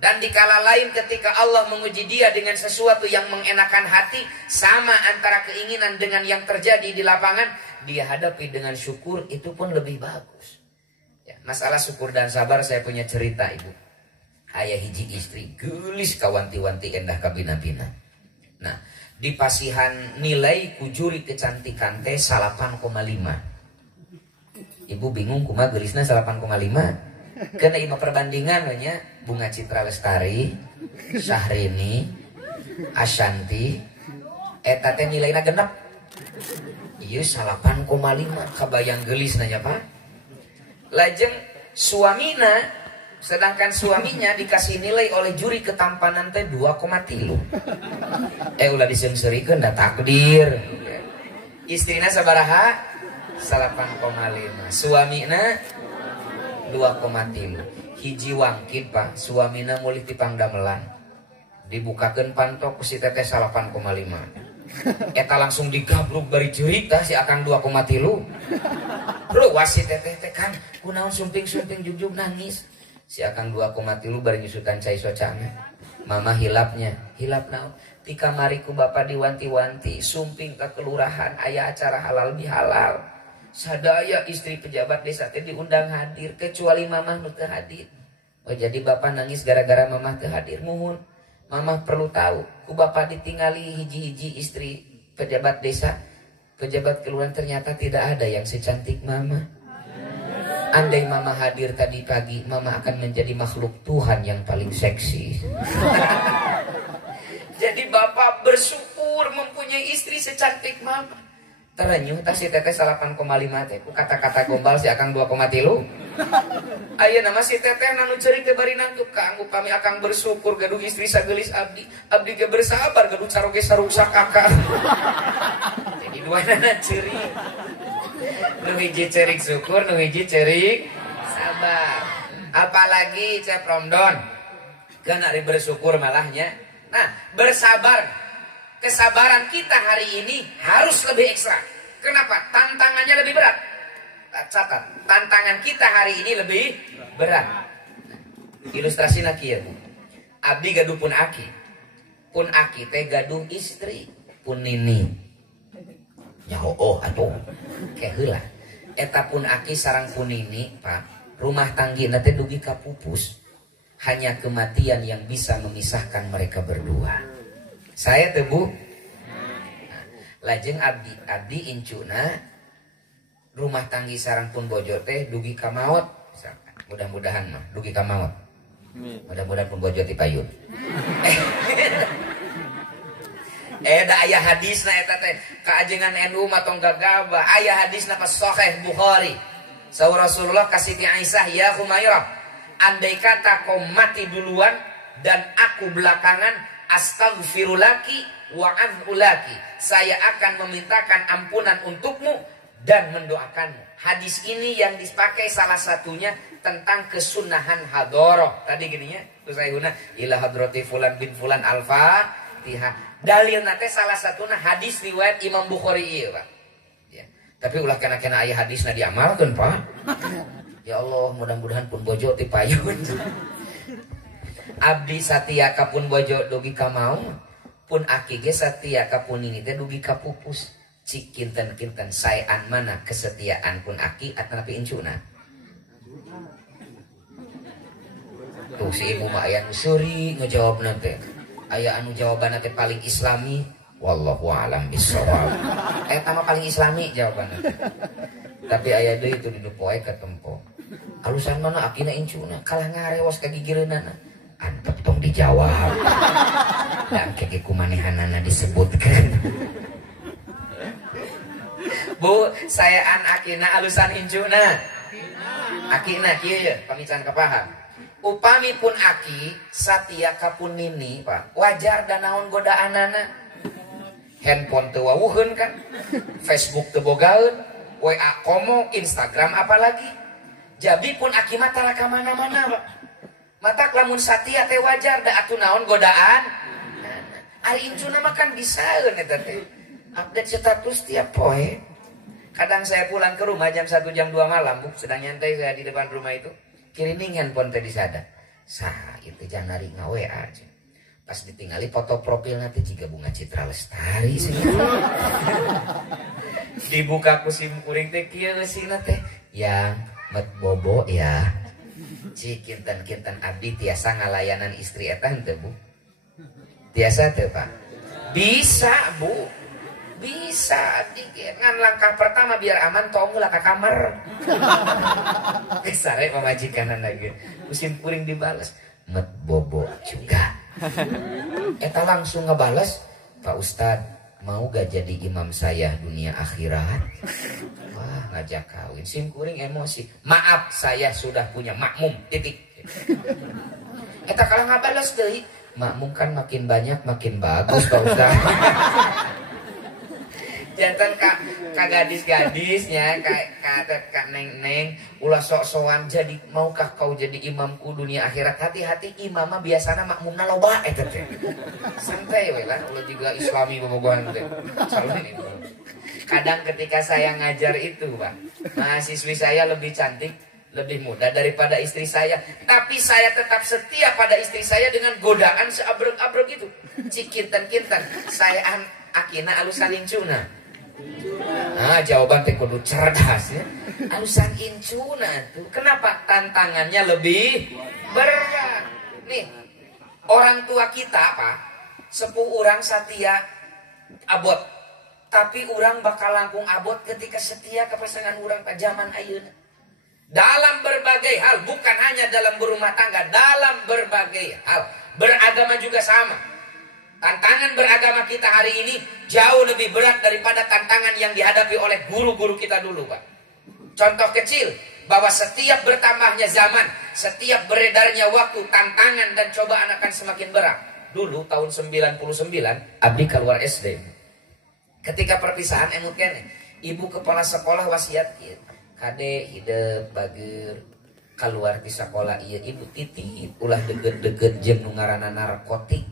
Dan di kala lain ketika Allah menguji dia dengan sesuatu yang mengenakan hati, sama antara keinginan dengan yang terjadi di lapangan, dia hadapi dengan syukur, itu pun lebih bagus. Ya, masalah syukur dan sabar saya punya cerita, Ibu. Ayah hiji istri gelis kawanti-wanti endah kabina-bina. Nah, dipasihan nilai kujuri kecantikan teh 8,5. Ibu bingung kumaha geulisna 8,5. Karena ima perbandingan nya Bunga Citra Lestari, Syahrini, Ashanti, eta teh nilaina genep. Ieu 8,5 kabayang geulis nanya Pak. Lajeng suamina, sedangkan suaminya dikasih nilai oleh juri ketampanan teh 2,3. Ulah disengseureikeun da takdir. Istrina sabaraha? 8,5. Suamina 2,3. Hiji wangkid Pak, suamina mulih ti pangdamelan. Dibukakeun pantok ku si teteh 8,5. Eta langsung digabruk bari juri tah si akang 2,3. Ruas si teteh teh Kang, kunaon sumping-sumping jugjug nangis. Si akang 2,3 bari nyusutan cai socana. Mama hilapnya, hilap naon? Di kamariku bapak diwanti-wanti, sumping ke kelurahan aya acara halal bihalal. Sadaya istri pejabat desa teh diundang hadir kecuali mamah nu teu hadir. Oh jadi bapak nangis gara-gara mamah teu hadir. Muhun, mamah perlu tahu, ku bapak ditinggali hiji-hiji istri pejabat desa, pejabat kelurahan ternyata tidak ada yang secantik mama. Andai mama hadir tadi pagi, mama akan menjadi makhluk Tuhan yang paling seksi. Jadi bapak bersyukur mempunyai istri secantik mama. Terenyuh tas si teteh 8,5 teh ku kata-kata gombal si akang 2,3. Ayeuna mah si teteh nanu ceurik teh bari nangkep kanggo kami akang bersyukur gaduh istri sageulis abdi. Abdi ge bersabar gaduh caroge saruksak akang. Jadi duana ceurik. Nu hiji ceurik syukur, nu hiji ceurik sabar. Apalagi Cep Romdon. Kan ari bersyukur malahnya. Nah, bersabar. Kesabaran kita hari ini harus lebih ekstra. Kenapa? Tantangannya lebih berat. Catat, tantangan kita hari ini lebih berat. Ilustrasi kieu. Abdi gaduh pun aki. Pun aki teh gaduh istri, pun nini. Nyaho atuh. Kayak heula. Eta pun aki sareng pun nini, Pak. Rumah tanggina teh dugi ka pupus. Hanya kematian yang bisa memisahkan mereka berdua. Saya tebu. Lajeng abdi incuna rumah tanggi sarang pun bojo teh dugi ka maot. Mudah-mudahan mah dugi ka maot. Mudah-mudahan pun bojo ti payun. Da aya hadisna eta teh kaajengan NU matong gagaba. Aya hadisna pas Sahih Bukhari. Saur Rasulullah ka Siti Aisyah, ya Humairah, andai kata kau mati duluan dan aku belakangan, astaghfirulaki wa azulaki, saya akan memintakan ampunan untukmu dan mendoakanmu. Hadis ini yang dipakai salah satunya tentang kesunahan hadoroh. Tadi gininya, terus saya guna ila hadrati fulan bin fulan al-Fatihah. Dalil nate salah satunya hadis riwayat Imam Bukhari ieu, Pak. Ya. Tapi ulah kena-kena aya hadisna diamalkeun, Pak. Ya Allah, mudah-mudahan pun bojo ti payun. Abdi satia kapun bojo dugi ka mau, pun aki ge satia kapun ini teh dugi ka pupus. Cik kinten-kinten saean mana kesetiaan pun aki atanapi incuna. Tuh si ibu mah aya nu seuri ngejawabna teh. Aya anu jawabanna teh paling islami, wallahu a'lam bishawab. Eta mah paling islami jawabanna. Tapi aya deui itu di poe ketempo. Alusan mana akina incuna kalah ngarewas ka gigireunana. Antep tong dijawab. Dan keke kumanehanana disebutkan. Bu, sayaan akina alusan incuna. Akina kieu ya, pamican kapaham. Upami pun aki satia kapun nini, Pak. Wajar da naon godaanana. Handphone teu wawuheun kan. Facebook teu bogaeun, WA komo, Instagram apalagi. Jadi pun aki mah tara ka mana-mana, Pak. Mata lamun satia teh wajar da atuh naon godaan. Ari incuna mah kan bisaeun eta teh. Update status tiap poe. Kadang saya pulang ke rumah jam 1 jam 2 malam, Bu, sedang nyantai saya di depan rumah itu. Kirining handphone teh disada. Sah itu janari ngawe aja. Pas ditinggali foto profil nanti juga Bunga Citra Lestari sih. Dibuka ku sim kuring teh kieu sina teh. Yang met bobo ya. Cik kinten-kinten abdi tiasa ngalayanan istri eta henteu, Bu? Tiasa teu, Pak? Bisa Bu, bisa. Ngan langkah pertama biar aman tong lah ke kamar. Sare pamajikanan lagi musim kuring dibalas met bobo juga. Eta langsung ngebales, Pak Ustadz mau gak jadi imam saya dunia akhirat? Wah ngajak kawin. Sim kuring emosi, maaf saya sudah punya makmum titik. Eta kalau ngabales deh, makmum kan makin banyak makin bagus Pak Ustadz. Jantan kak gadis-gadisnya kak neng ulah sok-sokan jadi maukah kau jadi imamku dunia akhirat? Hati-hati imam mah biasana makmumna loba eta teh. Santai we lah ulah juga islami bobogohan teh. Kadang ketika saya ngajar itu, Pak, mahasiswi saya lebih cantik, lebih muda daripada istri saya, tapi saya tetap setia pada istri saya dengan godaan seabrek-abrek itu. Cikinten-kinten saya akina alusan incuna. Nah, jawaban teh kudu cerdas ya. Alusan incuna tuh. Kenapa? Tantangannya lebih berat. Nih, orang tua kita Pak, sepuh orang setia abot. Tapi orang bakal langkung abot ketika setia ke pasangan orang pada zaman ayeuna. Dalam berbagai hal, bukan hanya dalam berumah tangga, dalam berbagai hal. Beragama juga sama. Tantangan beragama kita hari ini jauh lebih berat daripada tantangan yang dihadapi oleh guru-guru kita dulu, Pak. Contoh kecil, bahwa setiap bertambahnya zaman, setiap beredarnya waktu, tantangan dan cobaan akan semakin berat. Dulu tahun 99, abdi keluar SD. Ketika perpisahan emutkan, ibu kepala sekolah wasiat, kade hidup bager keluar di sekolah, iya ibu titip ulah deket-deket jeung nu ngaranna narkotik.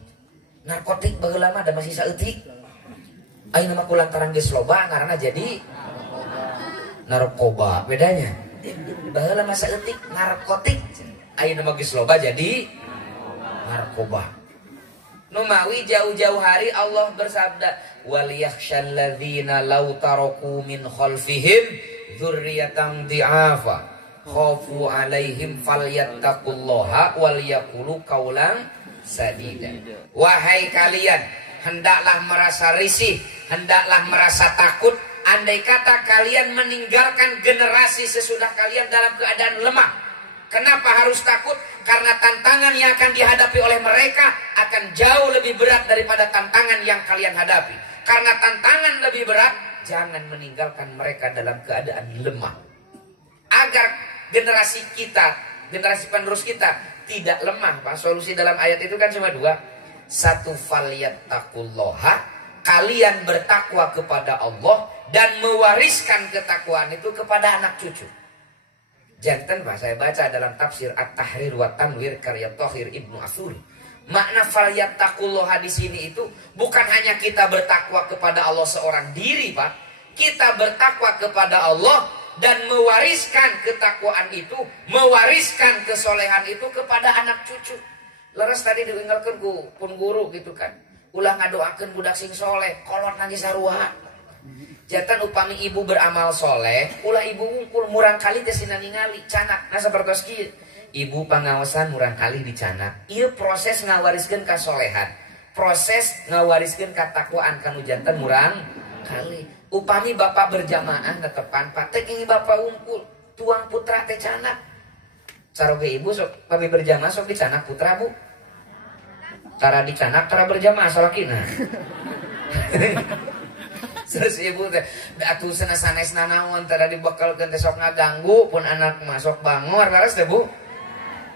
Narkotik baheula mah ada masih saeutik. Ayeuna mah kulantaran geus loba ngaranna jadi narkoba. Bedanya baheula mah saeutik narkotik, ayeuna mah geus loba jadi narkoba. Numawi jauh-jauh hari Allah bersabda, wal yakhshal ladzina law taraku min khalfihim dzurriyyatan dhi'afa khafu alaihim falyattaqullaha wal yaqulu qaulan sadida. Wahai kalian, hendaklah merasa risih, hendaklah merasa takut andai kata kalian meninggalkan generasi sesudah kalian dalam keadaan lemah. Kenapa harus takut? Karena tantangan yang akan dihadapi oleh mereka akan jauh lebih berat daripada tantangan yang kalian hadapi. Karena tantangan lebih berat, jangan meninggalkan mereka dalam keadaan lemah. Agar generasi kita, generasi penerus kita tidak lemah, Pak. Solusi dalam ayat itu kan cuma dua. Satu, falyattaqullaha, kalian bertakwa kepada Allah dan mewariskan ketakwaan itu kepada anak cucu. Jantan Pak, saya baca dalam tafsir At-Tahrir wa Tanwir karya Thahir Ibnu Athuri. Makna falyattaqullaha di sini itu bukan hanya kita bertakwa kepada Allah seorang diri, Pak. Kita bertakwa kepada Allah dan mewariskan ketakwaan itu, mewariskan kesolehan itu kepada anak cucu. Leres tadi diinggalkan pun guru gitu kan. Ulah ngadoakeun budak sing soleh, kolot nangis sarua. Jatan upami ibu beramal soleh, ulah ibu wungkul murang kali teh sina ningali canak. Nah sapertos kieu. Ibu pangaosan murang kali dicanak. Ieu proses ngawariskeun kasolehan. Proses ngawariskeun katakwaan kanu janten murang kali. Upami bapak berjamaah netepan Pak teh ini bapak wungkul tuang putra teh canak. Saroge ibu sok kami berjamaah sok dicanak putra Bu. Tara dicanak tara berjamaah salakina. Terus ibu teh atuh sanes-sanesna naon tara dibekelkeun teh sok ngaganggu pun anak masuk bangor laras teh Bu.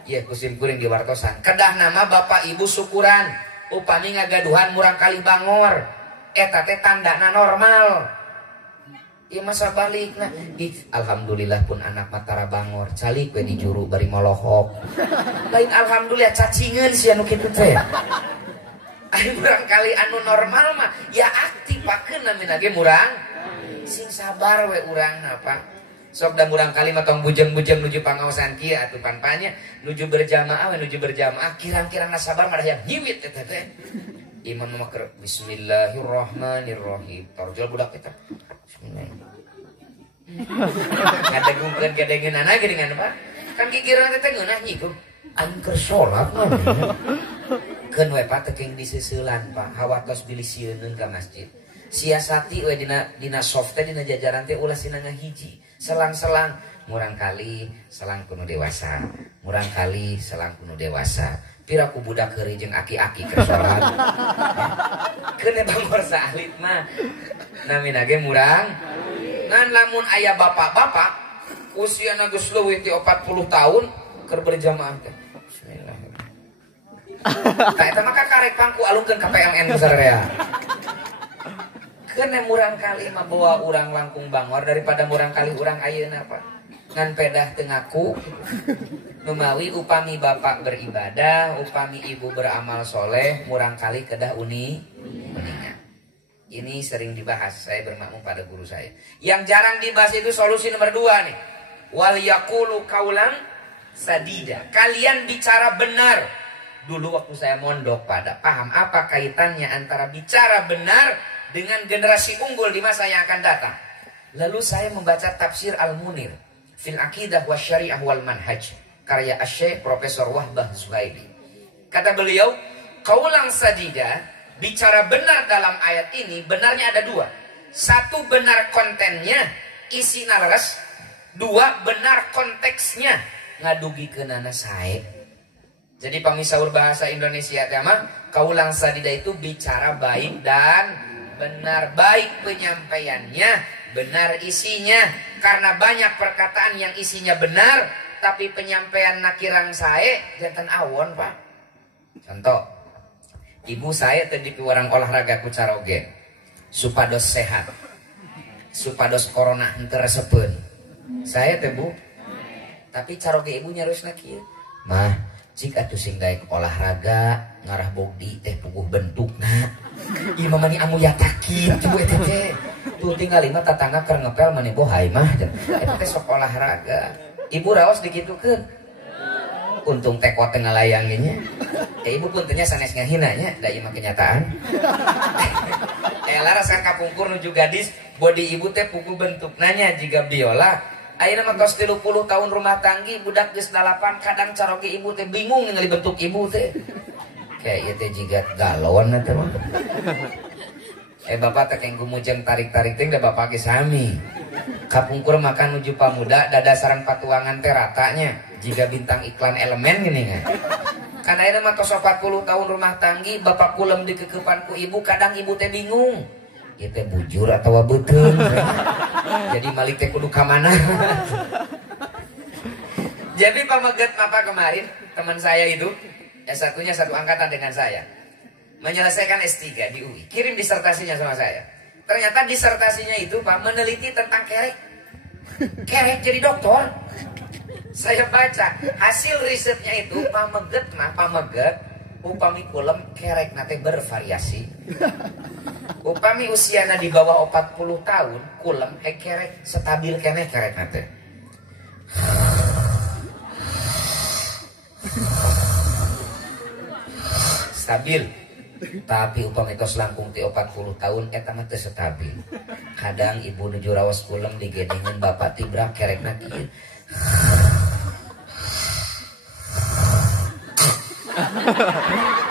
Ieu kusim kuring diwartosan. Kedah nama bapak ibu syukuran upami ngagaduhan murang kali bangor. Eta teh tandana normal. Ieu masa balikna. Alhamdulillah pun anak matara bangor. Calik we di juru bari molohok. Lain alhamdulillah cacingeun sia anu kitu teh. Ari murang kali anu normal mah ya aktifakeun namina ge murang sing sabar we urangna Pak. Sok da murang kali mah tong bujeng-bujeng nuju pangaosan kieu atuh panpanya nuju berjamaah we nuju berjamaah kirang-kirangna sabar mah yang himit eta teh. Imam makar bismillahirrahmanirrahim. Torjol budak eta. Ngadegungkeun gadengeunana ge dengan Pak. Kan gigireun teh ngeunah nyikum. Aing keur salat mah. Keun we Pak teuing diseuselan Pak, hawatos bilih sieun ka masjid. Siasati we dina soft teh dina jajaran teh ulah sina ngahiji. Selang-selang murang kali selang kuno dewasa, murang kali selang kuno dewasa. Pira ku budak heureuy jeung aki-aki keur salat. Keun bangor saalit mah. Namina ge murang. Ngan lamun aya bapak-bapak usiana geus leuwih ti 40 tahun keur berjamaah teh. Bismillahirrahmanirrahim. Tah eta mah karek pangku alungkeun ka PLN sararea. Keun murang kali mah bawa urang langkung bangor daripada murang kali urang ayeuna Pak. Ngan pedah teu ngaku. Memawi upami bapak beribadah, upami ibu beramal soleh, murang kali kedah uningan. Ini sering dibahas, saya bermakmum pada guru saya. Yang jarang dibahas itu solusi nomor 2 nih. Wal yaqulu qaulan sadida. Kalian bicara benar. Dulu waktu saya mondok pada paham apa kaitannya antara bicara benar dengan generasi unggul di masa yang akan datang. Lalu saya membaca tafsir Al-Munir fil Aqidah wa Syariah wal Manhaj karya Asy-Syaikh Profesor Wahbah Zuhaili. Kata beliau, qaulan sadida, bicara benar dalam ayat ini benarnya ada 2. 1 benar kontennya, isi leres. 2 benar konteksnya, ngadugikeunana sae. Jadi pamisaur bahasa Indonesia teh mah qaulan sadida itu bicara baik dan benar, baik penyampaiannya, benar isinya. Karena banyak perkataan yang isinya benar tapi penyampaian nakirang sae janten awon Pak. Contoh, ibu saya tadi orang olahraga ku caroge supados sehat, supados corona henteu resepeun. Saya teh Bu, tapi caroge ibu nyarosna kieu, mah cik atuh sing daek olahraga ngarah bogdi teh puguh bentukna. Ieu mah mani amu yatakin coba eta teh. Tuh tinggal lima tatangga keur ngepel mani bohay mah. Eta teh sok olahraga. Ibu raos dikitukeun. Untung teko teu ngalayanginnya. Ya ibu pun tanya sanes ngahina nya, da ieu mah kenyataan. Laras kan kapungkur nuju gadis, body ibu teh puguh bentukna nya jiga biola. Ayeuna mah tos 30 tahun rumah tanggi budak geus 8 kadang caroge ibu teh bingung ningali bentuk ibu teh. Kayak ieu teh jiga galon eta mah. Bapak teh kenggu mujeng tarik-tarik teh da bapak ge sami. Kapungkur makan nuju pamuda dada sareng patuangan teh ratanya jiga bintang iklan elemen gini kan. Karena ayeuna mah tos 40 tahun rumah tanggi bapak kulem dikeukepan ku ibu kadang ibu teh bingung. Ieu teh bujur atawa beuteung. Jadi malik teh kudu ka mana. Jadi pameget Bapak kemarin teman saya itu S1-nya satu angkatan dengan saya. Menyelesaikan S3 di UI. Kirim disertasinya sama saya. Ternyata disertasinya itu Pak meneliti tentang kerek. Kerek jadi dokter. Saya baca hasil risetnya itu pameget upami kulem kerek nate bervariasi. Upami usiana di bawah 40 tahun kulem kerek stabil keneh kerek nate. Stabil. Tapi upami tos langkung ti 40 tahun eta mah teu stabil. Kadang ibu nuju raos kulem digedengan bapak tibrak kerekna kieu.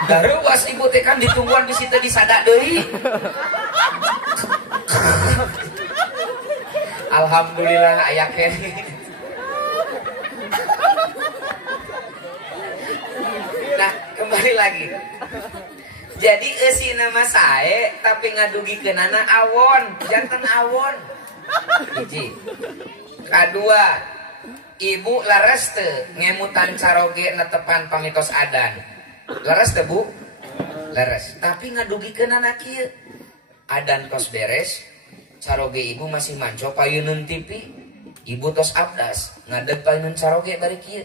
Baru was ibu teh kan ditungguan bisi teh disadak deui. Alhamdulillah aya keneh. Nah, kembali lagi. Jadi eusi nama sae tapi ngadugikeunana awon, janten awon. Hiji. Kadua, ibu laras teu ngemutan caroge netepan pamitos adan. Laras teu Bu? Laras. Tapi ngadugikeunana kieu. Adan tos beres, caroge ibu masih manco payeuneun TV. Ibu tos abdas, ngadeg payeuneun caroge bari kieu.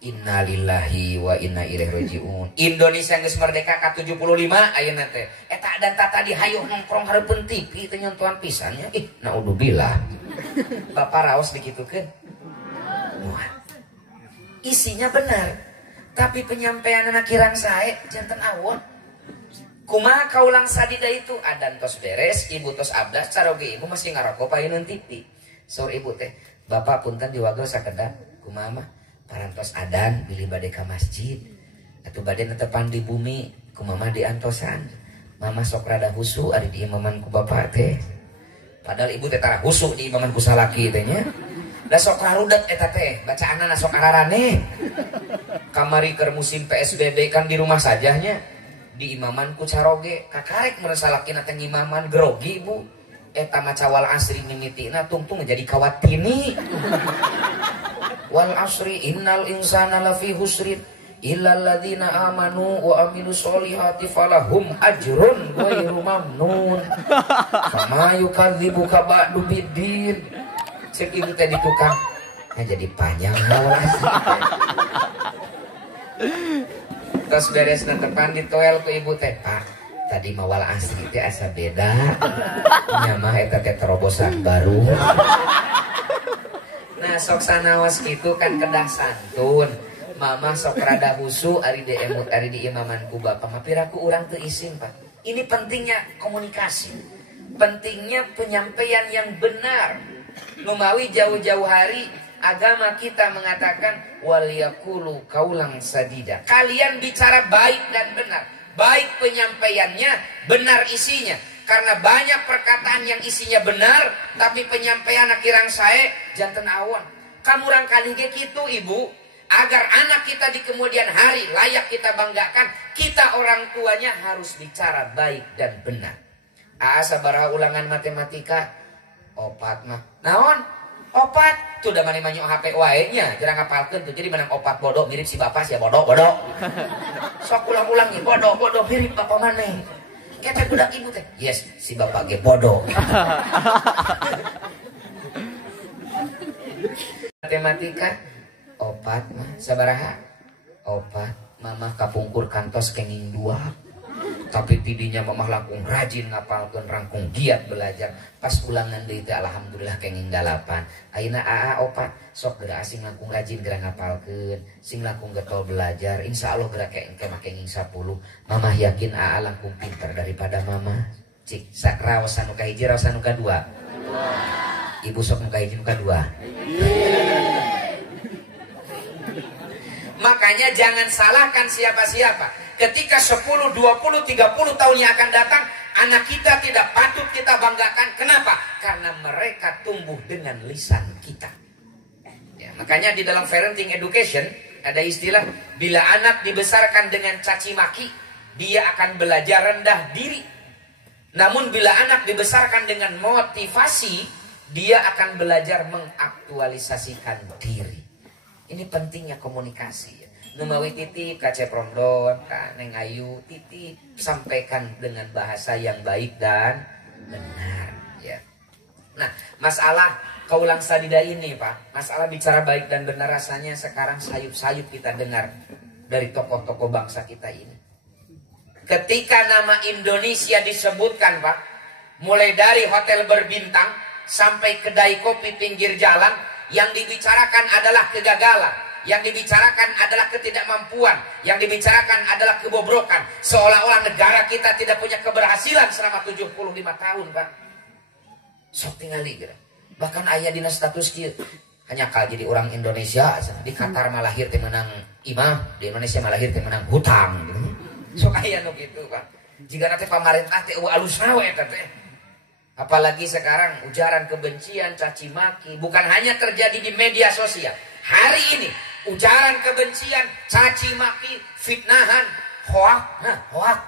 Innalillahi wa inna ilaihi rajiun. Indonesia geus merdeka ka 75 ayeuna teh. Eta dan tata dihayuh nongkrong hareupeun TV teh nyontohan pisannya. Naudzubillah. Bapak raos dikitukeun. Muat. Isinya benar. Tapi penyampaianna kirang sae janten awon. Kumaha kaulang sadida itu adan tos beres, ibu tos abdas, caroge ibu masih ngarokok payeuneun TV. Saur ibu teh, bapak punten diwagel sakedah. Kumaha mah? Parantos adan bilih bade ka masjid atuh bade netepan di bumi ku mama diantosan. Mama sok rada husu ari di imaman ku bapak teh. Padahal ibu teh tara husu di imaman ku salaki teh nya. Da sok rarudet eta teh, bacaanna sok ararane. Kamari keur musim PSBB kan di rumah sajanya. Di imaman ku caroge, kakarek merasa lakina teh imaman grogi Bu. Eta mah cawal asri mimitina tungtung jadi kawat tini. Wal asri innal insana lafi husrin illal ladzina amanu wa amilus solihati falahum ajrun ghairu mamnun. Fama yukadzibuka ba'du biddin. Cek ibu teh di tukang. Nah, jadi panjang wal asri. Terus beres nantepan ditoel ke ibu teh, Pak. Tadi mawal asli teh asa beda. Nyamah eta teh terobosan baru. Nah, sok sanaos kitu kan kedah santun. Mama sok rada husu ari di emut ari di imaman ku bapak mah piraku urang teu isin, Pak. Ini pentingnya komunikasi. Pentingnya penyampaian yang benar. Numawi jauh-jauh hari agama kita mengatakan waliyaqulu qaulan sadida. Kalian bicara baik dan benar. Baik penyampaiannya, benar isinya. Karena banyak perkataan yang isinya benar, tapi penyampaian kirang sae janten awon. Kamu rangkali ge kitu Ibu, agar anak kita di kemudian hari layak kita banggakan, kita orang tuanya harus bicara baik dan benar. Sabaraha ulangan matematika? Opat mah. Naon? Opat. Tuh da mani manyo HP wae nya, jarang ngapalkeun tuh. Jadi menang opat bodoh mirip si bapak sia bodoh. Sok ulang-ulang nih bodoh mirip bapak maneh. Kete budak ibu teh. Yes, si bapak ge bodoh. Matematika opat mah sabaraha? Opat. Mama kapungkur kantos kenging 2. Tapi tidinya mamah langkung rajin ngapalkeun rangkung giat belajar. Pas ulangan deui teh alhamdulillah kenging 8. Ayeuna AA opat sok geura asing langkung rajin geura ngapalkeun, sing langkung getol belajar. Insyaallah geura engke mah kenging 10. Mamah yakin AA langkung pinter daripada mama. Cik sak raos anu kahiji raos anu kadua. Ibu sok nu kahiji nu kadua. Makanya jangan salahkan siapa-siapa. Ketika 10, 20, 30 tahun yang akan datang, anak kita tidak patut kita banggakan. Kenapa? Karena mereka tumbuh dengan lisan kita. Ya, makanya di dalam parenting education ada istilah, bila anak dibesarkan dengan caci maki, dia akan belajar rendah diri. Namun bila anak dibesarkan dengan motivasi, dia akan belajar mengaktualisasikan diri. Ini pentingnya komunikasi. Numawi titip ka Cepromdon, ka Neng Ayu, titip sampaikan dengan bahasa yang baik dan benar ya. Nah, masalah kaulang sadida ini Pak, masalah bicara baik dan benar rasanya sekarang sayup-sayup kita dengar dari tokoh-tokoh bangsa kita ini. Ketika nama Indonesia disebutkan Pak, mulai dari hotel berbintang sampai kedai kopi pinggir jalan, yang dibicarakan adalah kegagalan. Yang dibicarakan adalah ketidakmampuan, yang dibicarakan adalah kebobrokan. Seolah-olah negara kita tidak punya keberhasilan selama 75 tahun, Pak. Sok tingali gitu. Bahkan ayah dina status kieu hanya kal jadi orang Indonesia, di Qatar malah lahir teh menang imam, di Indonesia malah lahir teh menang hutang gitu. Sok aya nu kitu, Pak. Jika nanti pamarentah teh alus nawe eta teh. Apalagi sekarang ujaran kebencian, caci maki bukan hanya terjadi di media sosial. Hari ini ujaran kebencian, caci maki, fitnahan, hoak. Nah, hoak.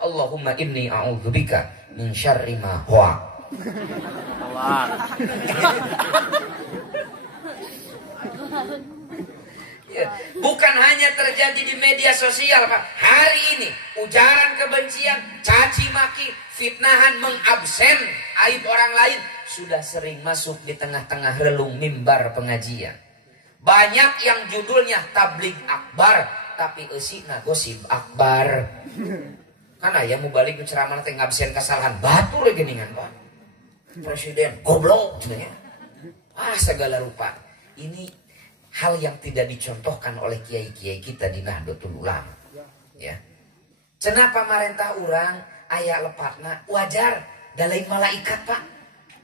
Allahumma inni a'udzubika min syarri ma hoak. Ya, bukan hanya terjadi di media sosial, Pak. Hari ini ujaran kebencian, caci maki, fitnahan, mengabsen aib orang lain sudah sering masuk di tengah-tengah relung mimbar pengajian. Banyak yang judulnya tabligh akbar, tapi eusina gosip akbar. Kan aya mau balik ke ceramah teh ngabsen kesalahan batur geuningan Pak. Presiden goblok cenanya. Segala rupa. Ini hal yang tidak dicontohkan oleh kiai-kiai kita di Nahdlatul Ulama. Ya. Cenah pamarentah urang aya lepatna wajar, da lain malaikat Pak.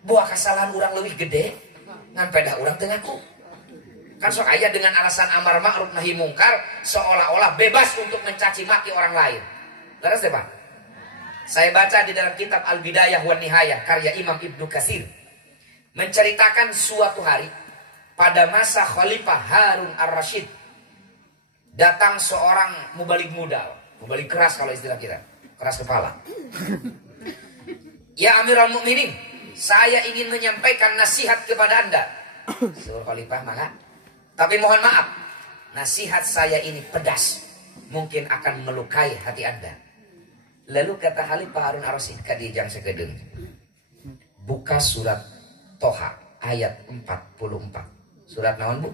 Buah kesalahan urang leuwih gede ngan pedah urang teu ngaku. Kan sok aya dengan alasan amar ma'ruf nahi mungkar seolah-olah bebas untuk mencaci maki orang lain. Terus ya Pak? Saya baca di dalam kitab Al-Bidayah wan Nihayah karya Imam Ibnu Katsir, menceritakan suatu hari pada masa Khalifah Harun ar-Rasyid datang seorang mubalik muda, mubalik keras kalau istilah kita, keras kepala. Ya Amirul Mukminin, saya ingin menyampaikan nasihat kepada Anda. Seluruh Khalifah maka, tapi mohon maaf, nasihat saya ini pedas, mungkin akan melukai hati Anda. Lalu kata Khalifah Harun ar-Rasyid ka dijang sekedeng, buka surat Toha ayat 44. Surat naon Bu?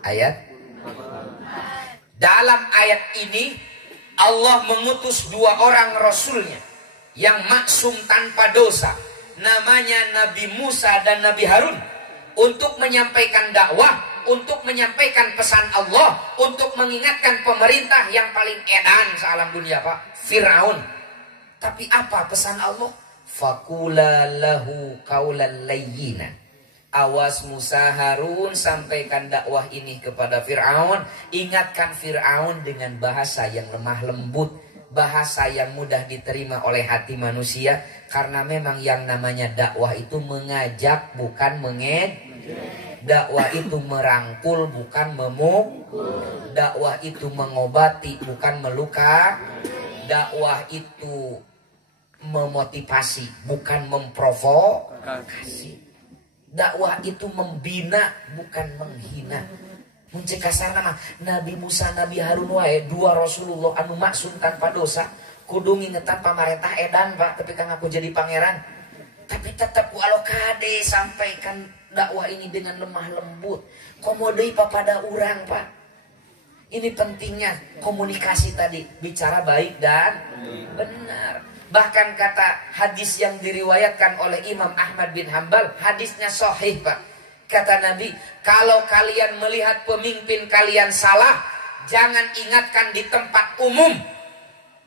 Ayat. Dalam ayat ini Allah mengutus dua orang rasulnya yang maksum tanpa dosa, namanya Nabi Musa dan Nabi Harun, untuk menyampaikan dakwah, untuk menyampaikan pesan Allah, untuk mengingatkan pemerintah yang paling edan sealam dunia Pak, Fir'aun. Tapi apa pesan Allah? Faqula lahu qaulan layyina. Awas Musa Harun, sampaikan dakwah ini kepada Fir'aun. Ingatkan Fir'aun dengan bahasa yang lemah lembut, bahasa yang mudah diterima oleh hati manusia. Karena memang yang namanya dakwah itu mengajak, bukan dakwah itu merangkul, bukan memukul. Dakwah itu mengobati, bukan meluka. Dakwah itu memotivasi, bukan memprovokasi. Dakwah itu membina, bukan menghina. Muncikasar nama Nabi Musa, Nabi Harun wae, dua Rasulullah anu maksum tanpa dosa, kudu ngingetan pamarentah edan Pak, tapi kan aku jadi pangeran. Tapi tetap walau kade sampaikan dakwah ini dengan lemah lembut. Komodei papada urang Pak. Ini pentingnya komunikasi tadi, bicara baik dan benar. Bahkan kata hadis yang diriwayatkan oleh Imam Ahmad bin Hanbal, hadisnya sahih Pak. Kata Nabi, kalau kalian melihat pemimpin kalian salah, jangan ingatkan di tempat umum,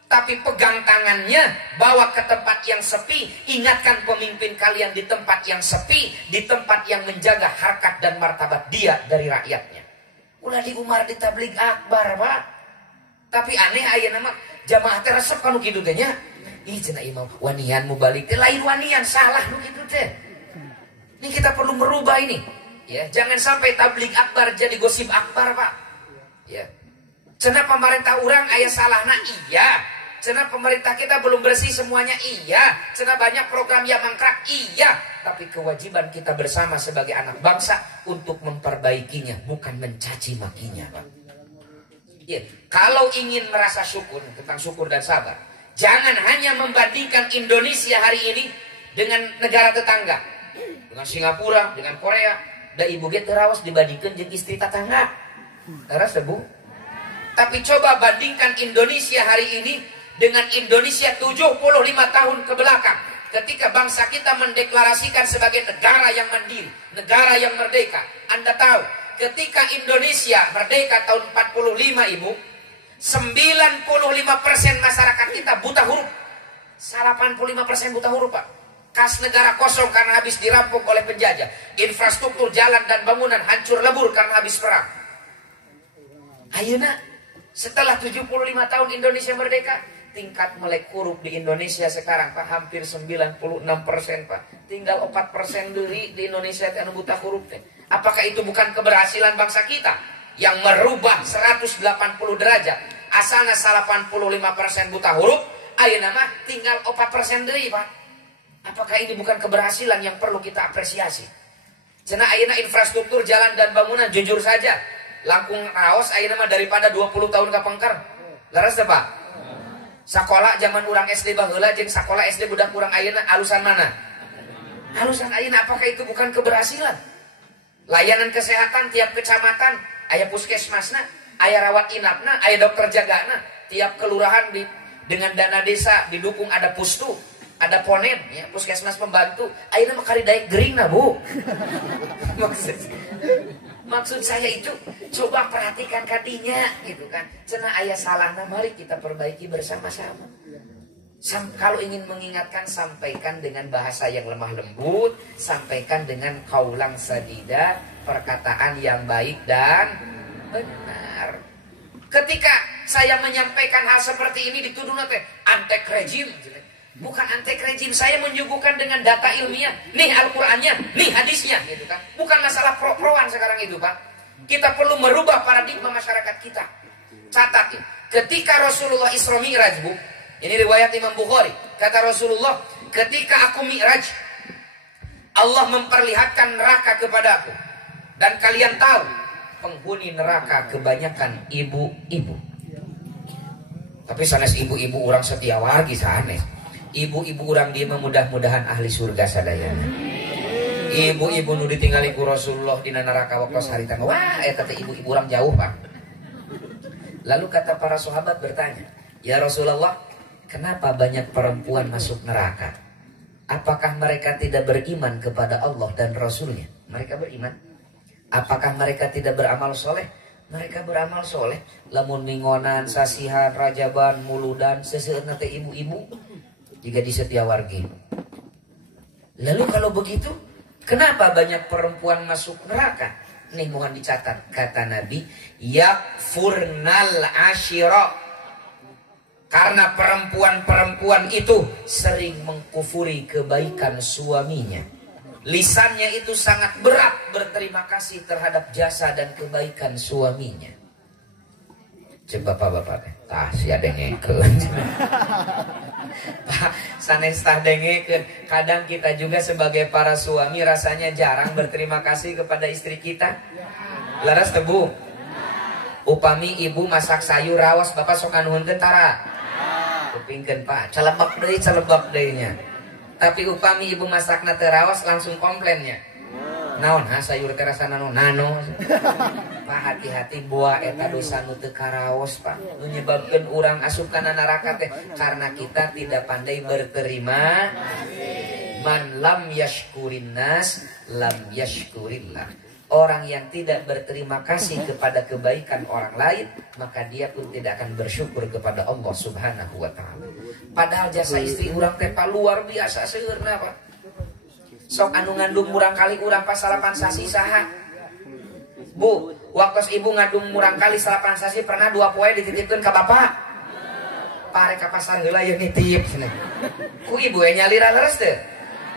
tapi pegang tangannya, bawa ke tempat yang sepi. Ingatkan pemimpin kalian di tempat yang sepi, di tempat yang menjaga harkat dan martabat dia dari rakyatnya. Ulah di Umar di tabligh akbar Pak. Tapi aneh aya nama jamaah teh resep kanu kitu teh nya. Ih cenah imam wanian mubalik teh lain wanian, salah nu kitu teh. Ini kita perlu merubah ini. Ya, jangan sampai tabligh akbar jadi gosip akbar Pak. Ya. Cenah pemerintah urang aya salahna iya. Cenah pemerintah kita belum bersih semuanya iya. Cenah banyak program yang mangkrak iya. Tapi kewajiban kita bersama sebagai anak bangsa untuk memperbaikinya, bukan mencaci makinya Pak. Ya, kalau ingin merasa syukur, tentang syukur dan sabar, jangan hanya membandingkan Indonesia hari ini dengan negara tetangga, dengan Singapura, dengan Korea. Da ibu ge terawas dibandingkan jeung istri tetangga. Terus Bu. Tapi coba bandingkan Indonesia hari ini dengan Indonesia 75 tahun ke belakang. Ketika bangsa kita mendeklarasikan sebagai negara yang mandiri, negara yang merdeka. Anda tahu, ketika Indonesia merdeka tahun 45 Ibu, 95% masyarakat kita buta huruf. 85% buta huruf Pak. Kas negara kosong karena habis dirampok oleh penjajah. Infrastruktur jalan dan bangunan hancur lebur karena habis perang. Ayeuna setelah 75 tahun Indonesia merdeka, tingkat melek huruf di Indonesia sekarang Pak hampir 96% Pak. Tinggal 4% deui di Indonesia anu buta huruf teh. Apakah itu bukan keberhasilan bangsa kita yang merubah 180 derajat? Asalna 85% buta huruf, ayeuna mah tinggal 4% deui Pak. Apakah ini bukan keberhasilan yang perlu kita apresiasi? Cenah ayeuna infrastruktur jalan dan bangunan jujur saja langkung raos ayeuna mah daripada 20 tahun kapengker. Leres teh Pak? Sakola zaman urang SD baheula jeung sakola SD budak urang ayeuna alusan mana? Alusan ayeuna. Apakah itu bukan keberhasilan? Layanan kesehatan tiap kecamatan aya puskesmasna, aya rawat inapna, aya dokter jagana, tiap kelurahan dengan dana desa didukung ada pustu, ada ponen ya, puskesmas pembantu. Ayeuna mah kari daek geuringna Bu. Maksud saya itu coba perhatikan kadinya gitu kan. Cenah aya salahna, mari kita perbaiki bersama-sama. Kalau ingin mengingatkan, sampaikan dengan bahasa yang lemah lembut, sampaikan dengan kaulang sadida, perkataan yang baik dan benar. Ketika saya menyampaikan hal seperti ini dituduh nanti antek rejim. Bukan antek rejim, saya menyuguhkan dengan data ilmiah. Nih Al-Qur'annya, nih hadisnya gitu kan. Bukan masalah pro-proan sekarang itu, Pak. Kita perlu merubah paradigma masyarakat kita. Catat ya. Ketika Rasulullah Isra Mi'raj, Bu. Ini riwayat Imam Bukhari. Kata Rasulullah, ketika aku Mi'raj, Allah memperlihatkan neraka kepadaku. Dan kalian tahu, penghuni neraka kebanyakan ibu-ibu. Tapi sanes ibu-ibu orang setia wargi sanes. Ibu-ibu orang dia mudah-mudahan ahli surga sadayana. Ibu-ibu nu ditinggali ku Rasulullah di neraka waktu hari tangga. Wah, kata ibu-ibu orang jauh, Pak. Lalu kata para sahabat bertanya, "Ya Rasulullah, kenapa banyak perempuan masuk neraka? Apakah mereka tidak beriman kepada Allah dan Rasulnya?" Mereka beriman. Apakah mereka tidak beramal soleh? Mereka beramal soleh. Lamun mingonan, sasihan, rajaban, muludan, seseueut teh ibu-ibu jika di Setiawargi. Lalu kalau begitu, kenapa banyak perempuan masuk neraka? Nih mohon dicatat, kata Nabi, yakfurnal asyira. Karena perempuan-perempuan itu sering mengkufuri kebaikan suaminya. Lisannya itu sangat berat berterima kasih terhadap jasa dan kebaikan suaminya. Coba bapak-bapak, tah sia dengekeun. Pak, sanes tah dengekeun. Kadang kita juga sebagai para suami rasanya jarang berterima kasih kepada istri kita. Laras tebu. Upami ibu masak sayur rawas, bapak sok anuhunkeun tara. Kupingkeun Pak, calebak deui nya. Tapi upami ibu masakna teu rawas langsung komplainnya. Naon sayur teh rasana nano. Pak, hati-hati buah eta dosa nu teu karaos, Pak. Nu nyebabkeun urang asup kana neraka teh karena kita tidak pandai berterima. Man lam yashkurin nas lam yashkurillah. Orang yang tidak berterima kasih kepada kebaikan orang lain, maka dia pun tidak akan bersyukur kepada Allah Subhanahu wa taala. Padahal jasa istri urang teh luar biasa seueurna, Pak. Sok anu ngandung murang kali urang pas salapan sasi saha. Bu, waktu ibu ngandung murang kali salapan sasi pernah 2 poe dititipkeun ka bapak. Pare ka pasar heula yeun nitip cenah. Ku ibu nyalira leres teu?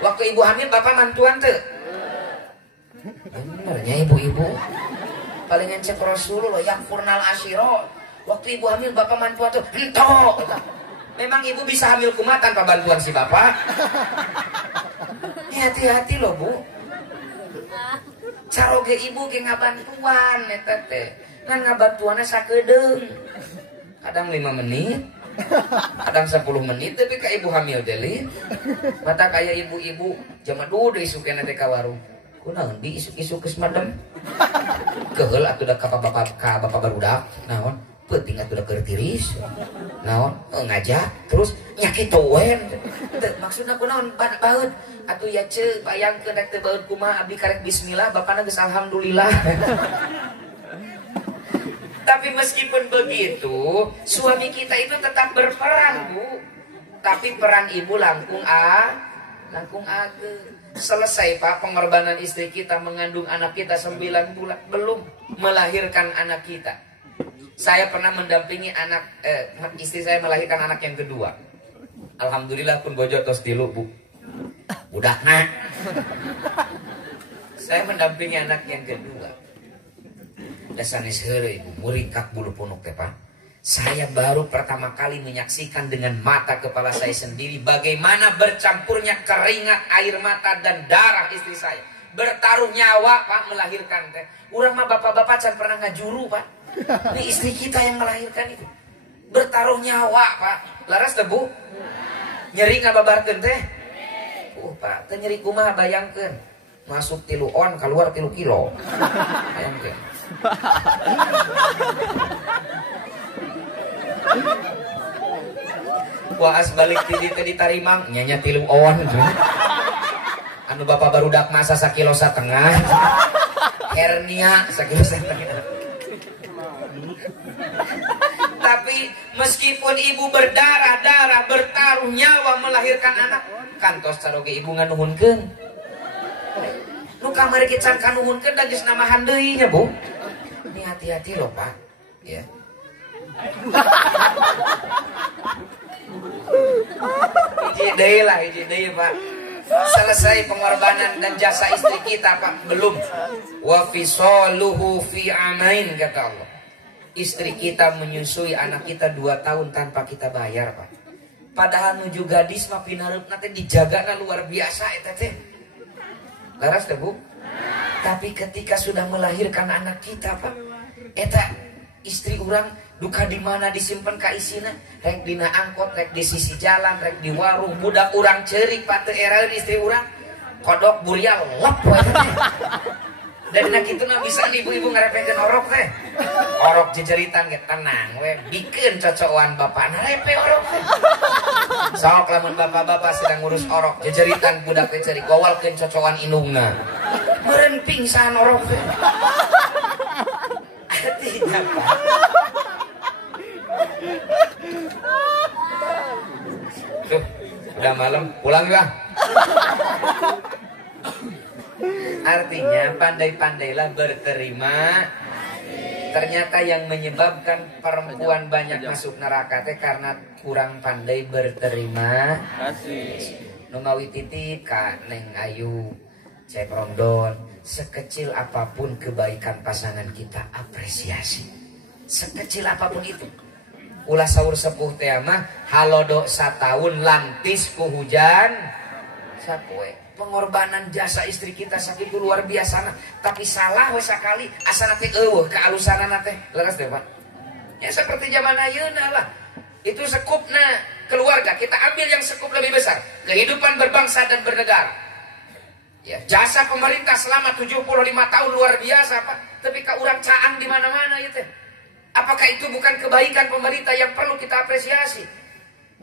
Waktu ibu hamil bapak mantuan teu? Benernya ibu-ibu. Palingan cek Rasulullah yakfurnal asyira. Waktu ibu hamil bapak mantuan tuh ento. Memang ibu bisa hamil kumaha tanpa bantuan si bapak? Hati-hati loh, Bu. Caroge ibu ke ngabantuan eta teh. Ngan ngabantuanna sakedeung. Kadang 5 menit, kadang 10 menit tapi ka ibu hamil deui. Mata kaya ibu-ibu jamaduh deui isukena teh ka warung. Kunaon di isuk-isuk geus madem. Keheul atuh da ka bapak barudak. Naon? Penting atuh da keur tiris. Naon? Ngajak terus nyakitu we. Maksudna kunaon baeud? Atuh ya ceuk bayangkeun rek teu baeud kumaha abdi karek bismillah bapana geus alhamdulillah. Tapi meskipun begitu, suami kita itu tetap berperan, Bu. Tapi peran ibu langkung age. Selesai Pak pengorbanan istri kita mengandung anak kita 9 bulan, belum melahirkan anak kita. Saya pernah mendampingi istri saya melahirkan anak yang kedua. Alhamdulillah pun bojo tos tilu, Bu. Budakna. Saya mendampingi anak yang kedua. Dasanes heureuy Ibu, muringkak bulu punuk teh Pak. Saya baru pertama kali menyaksikan dengan mata kepala saya sendiri bagaimana bercampurnya keringat, air mata dan darah istri saya. Bertaruh nyawa Pak melahirkan teh. Urang mah bapak-bapak can pernah ngajuru Pak. Ini istri kita yang melahirkan itu. Bertaruh nyawa Pak. Laras teh Bu? Nyeri ngababarkeun teh? Pak, teh nyeri kumaha bayangkeun. Masuk 3 on, keluar 3 kilo. Bayangkeun. Waas balik tadi ditarimang nyanya 3 on. Anu bapak barudak masa 1,5 kilo hernia 1,5 kilo. Tapi meskipun ibu berdarah-darah bertaruh nyawa melahirkan anak, kantos caroge ibu nganuhunkeun. Nu kamari kita kanuhunkeun da geus namahan deui nya, Bu. Ini hati-hati loh, Pak. Ya. Hiji deui Pak. Selesai pengorbanan dan jasa istri kita Pak, belum. Wa fisaluhu fi amain kata Allah. Istri kita menyusui anak kita 2 tahun tanpa kita bayar Pak. Padahal nuju gadis mah pinareupna teh dijagana luar biasa eta teh. Laras teh Bu? Tapi ketika sudah melahirkan anak kita Pak, eta istri orang duka di mana disimpan ka isina, rek dina angkot, rek di sisi jalan, rek di warung, budak urang ceurik Pak teu eraeun istri urang. Kodok burial lep wae teh. Dan nak itu bisa ibu-ibu ngarepekeun orok teh. Orok jejeritan ge tenang we, bikeun cocokan bapana repe orok teh. Sok lamun bapak-bapak sedang ngurus orok, jejeritan budak teh ceurik gowalkeun cocokan indungna. Meureun pingsan orok teh. Artinya Pak. Tuh, udah malam, pulang ya. Artinya pandai-pandailah berterima. Ternyata yang menyebabkan perempuan banyak masuk neraka teh karena kurang pandai berterima kasih. Numawi titip ka Neng Ayu, Cep Romdon, sekecil apapun kebaikan pasangan kita apresiasi. Sekecil apapun itu. Ulah sahur sepuh teh mah halodo satahun lantis ku hujan sapoe. Pengorbanan jasa istri kita sakitu luar biasa, tapi salah we sakali asana teh eueuh kaalusanana teh. Leres teh Pak. Ya seperti zaman ayeuna lah. Itu sekupna keluarga, kita ambil yang sekup lebih besar, kehidupan berbangsa dan bernegara. Ya, jasa pemerintah selama 75 tahun luar biasa Pak, tapi ka urang caang di mana-mana ieu teh. Apakah itu bukan kebaikan pemerintah yang perlu kita apresiasi?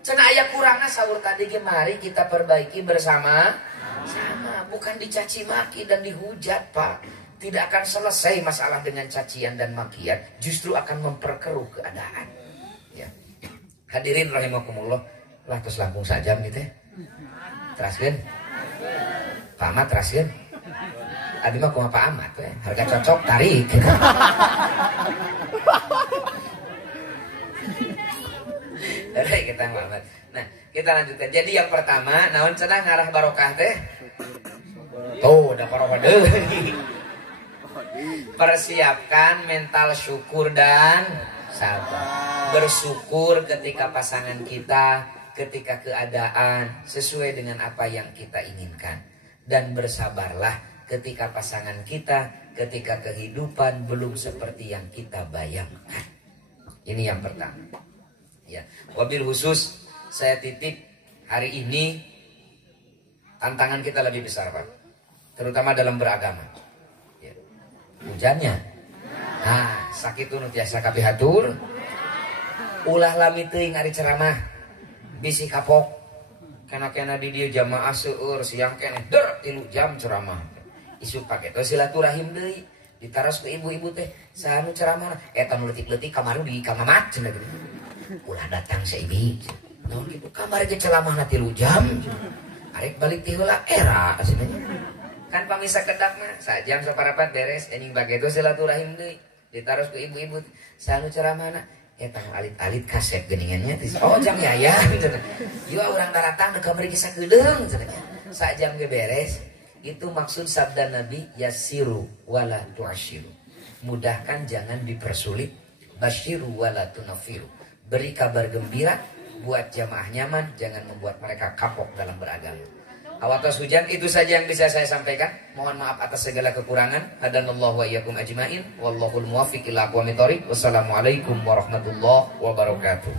Cenah aya kurangna sahur tadi ge mari kita perbaiki bersama. Sama, bukan dicaci maki dan dihujat Pak. Tidak akan selesai masalah dengan cacian dan makian, justru akan memperkeruh keadaan. Ya. Hadirin rahimakumullah, lah terus lampung sajam gitu ya. Teraskeun. Pak Ahmad teraskeun. Abi mah kumaha Pak Ahmad we, harga cocok tarik. Dari kita Muhammad. Nah, kita lanjutkan. Jadi yang pertama, naon cenah ngarah barokah teh? Oh, udah barokah deui. Persiapkan mental syukur dan sabar. Bersyukur ketika pasangan kita, ketika keadaan sesuai dengan apa yang kita inginkan. Dan bersabarlah ketika pasangan kita, ketika kehidupan belum seperti yang kita bayangkan. Ini yang pertama. Ya, wabil khusus saya titip hari ini tantangan kita lebih besar Pak, terutama dalam beragama. Ya. Hujannya, nah sakit nu tiasa kapihatur, ulah lami teuing ari ceramah, bisi kapok, kena di dia jamaah seueur siang keneh der 3 jam ceramah, isu pake teh silaturahim deui, ditaros ke ibu-ibu teh, saha nu ceramah, eta nu leutik-leutik kamaru di kamamat cenah gitu. Ulah datang seibi, naon gitu kamar ge ceramahna 3 jam. Arek balik ti heula era asinanya. Kan pamisa kedak mah sajam saparapat beres anjing bage itu silaturahim deui. Ditaros ke ibu-ibu, saha nu ceramahna? Eta alit-alit kaset geuningannya tis. Oh jam yaya cenah. Ieu urang daratang deuk kamari geus sagedeung cenah. Sajam ge beres. Itu maksud sabda Nabi yassiru wala tu'asyiru. Mudahkan jangan dipersulit. Basyiru wala tunafiru. Beri kabar gembira, buat jamaah nyaman, jangan membuat mereka kapok dalam beragama. Awatas hujan, itu saja yang bisa saya sampaikan. Mohon maaf atas segala kekurangan. Hadanallahu wa iyyakum ajmain. Wallahul muwaffiq ila aqwamit thoriq. Wassalamualaikum warahmatullahi wabarakatuh.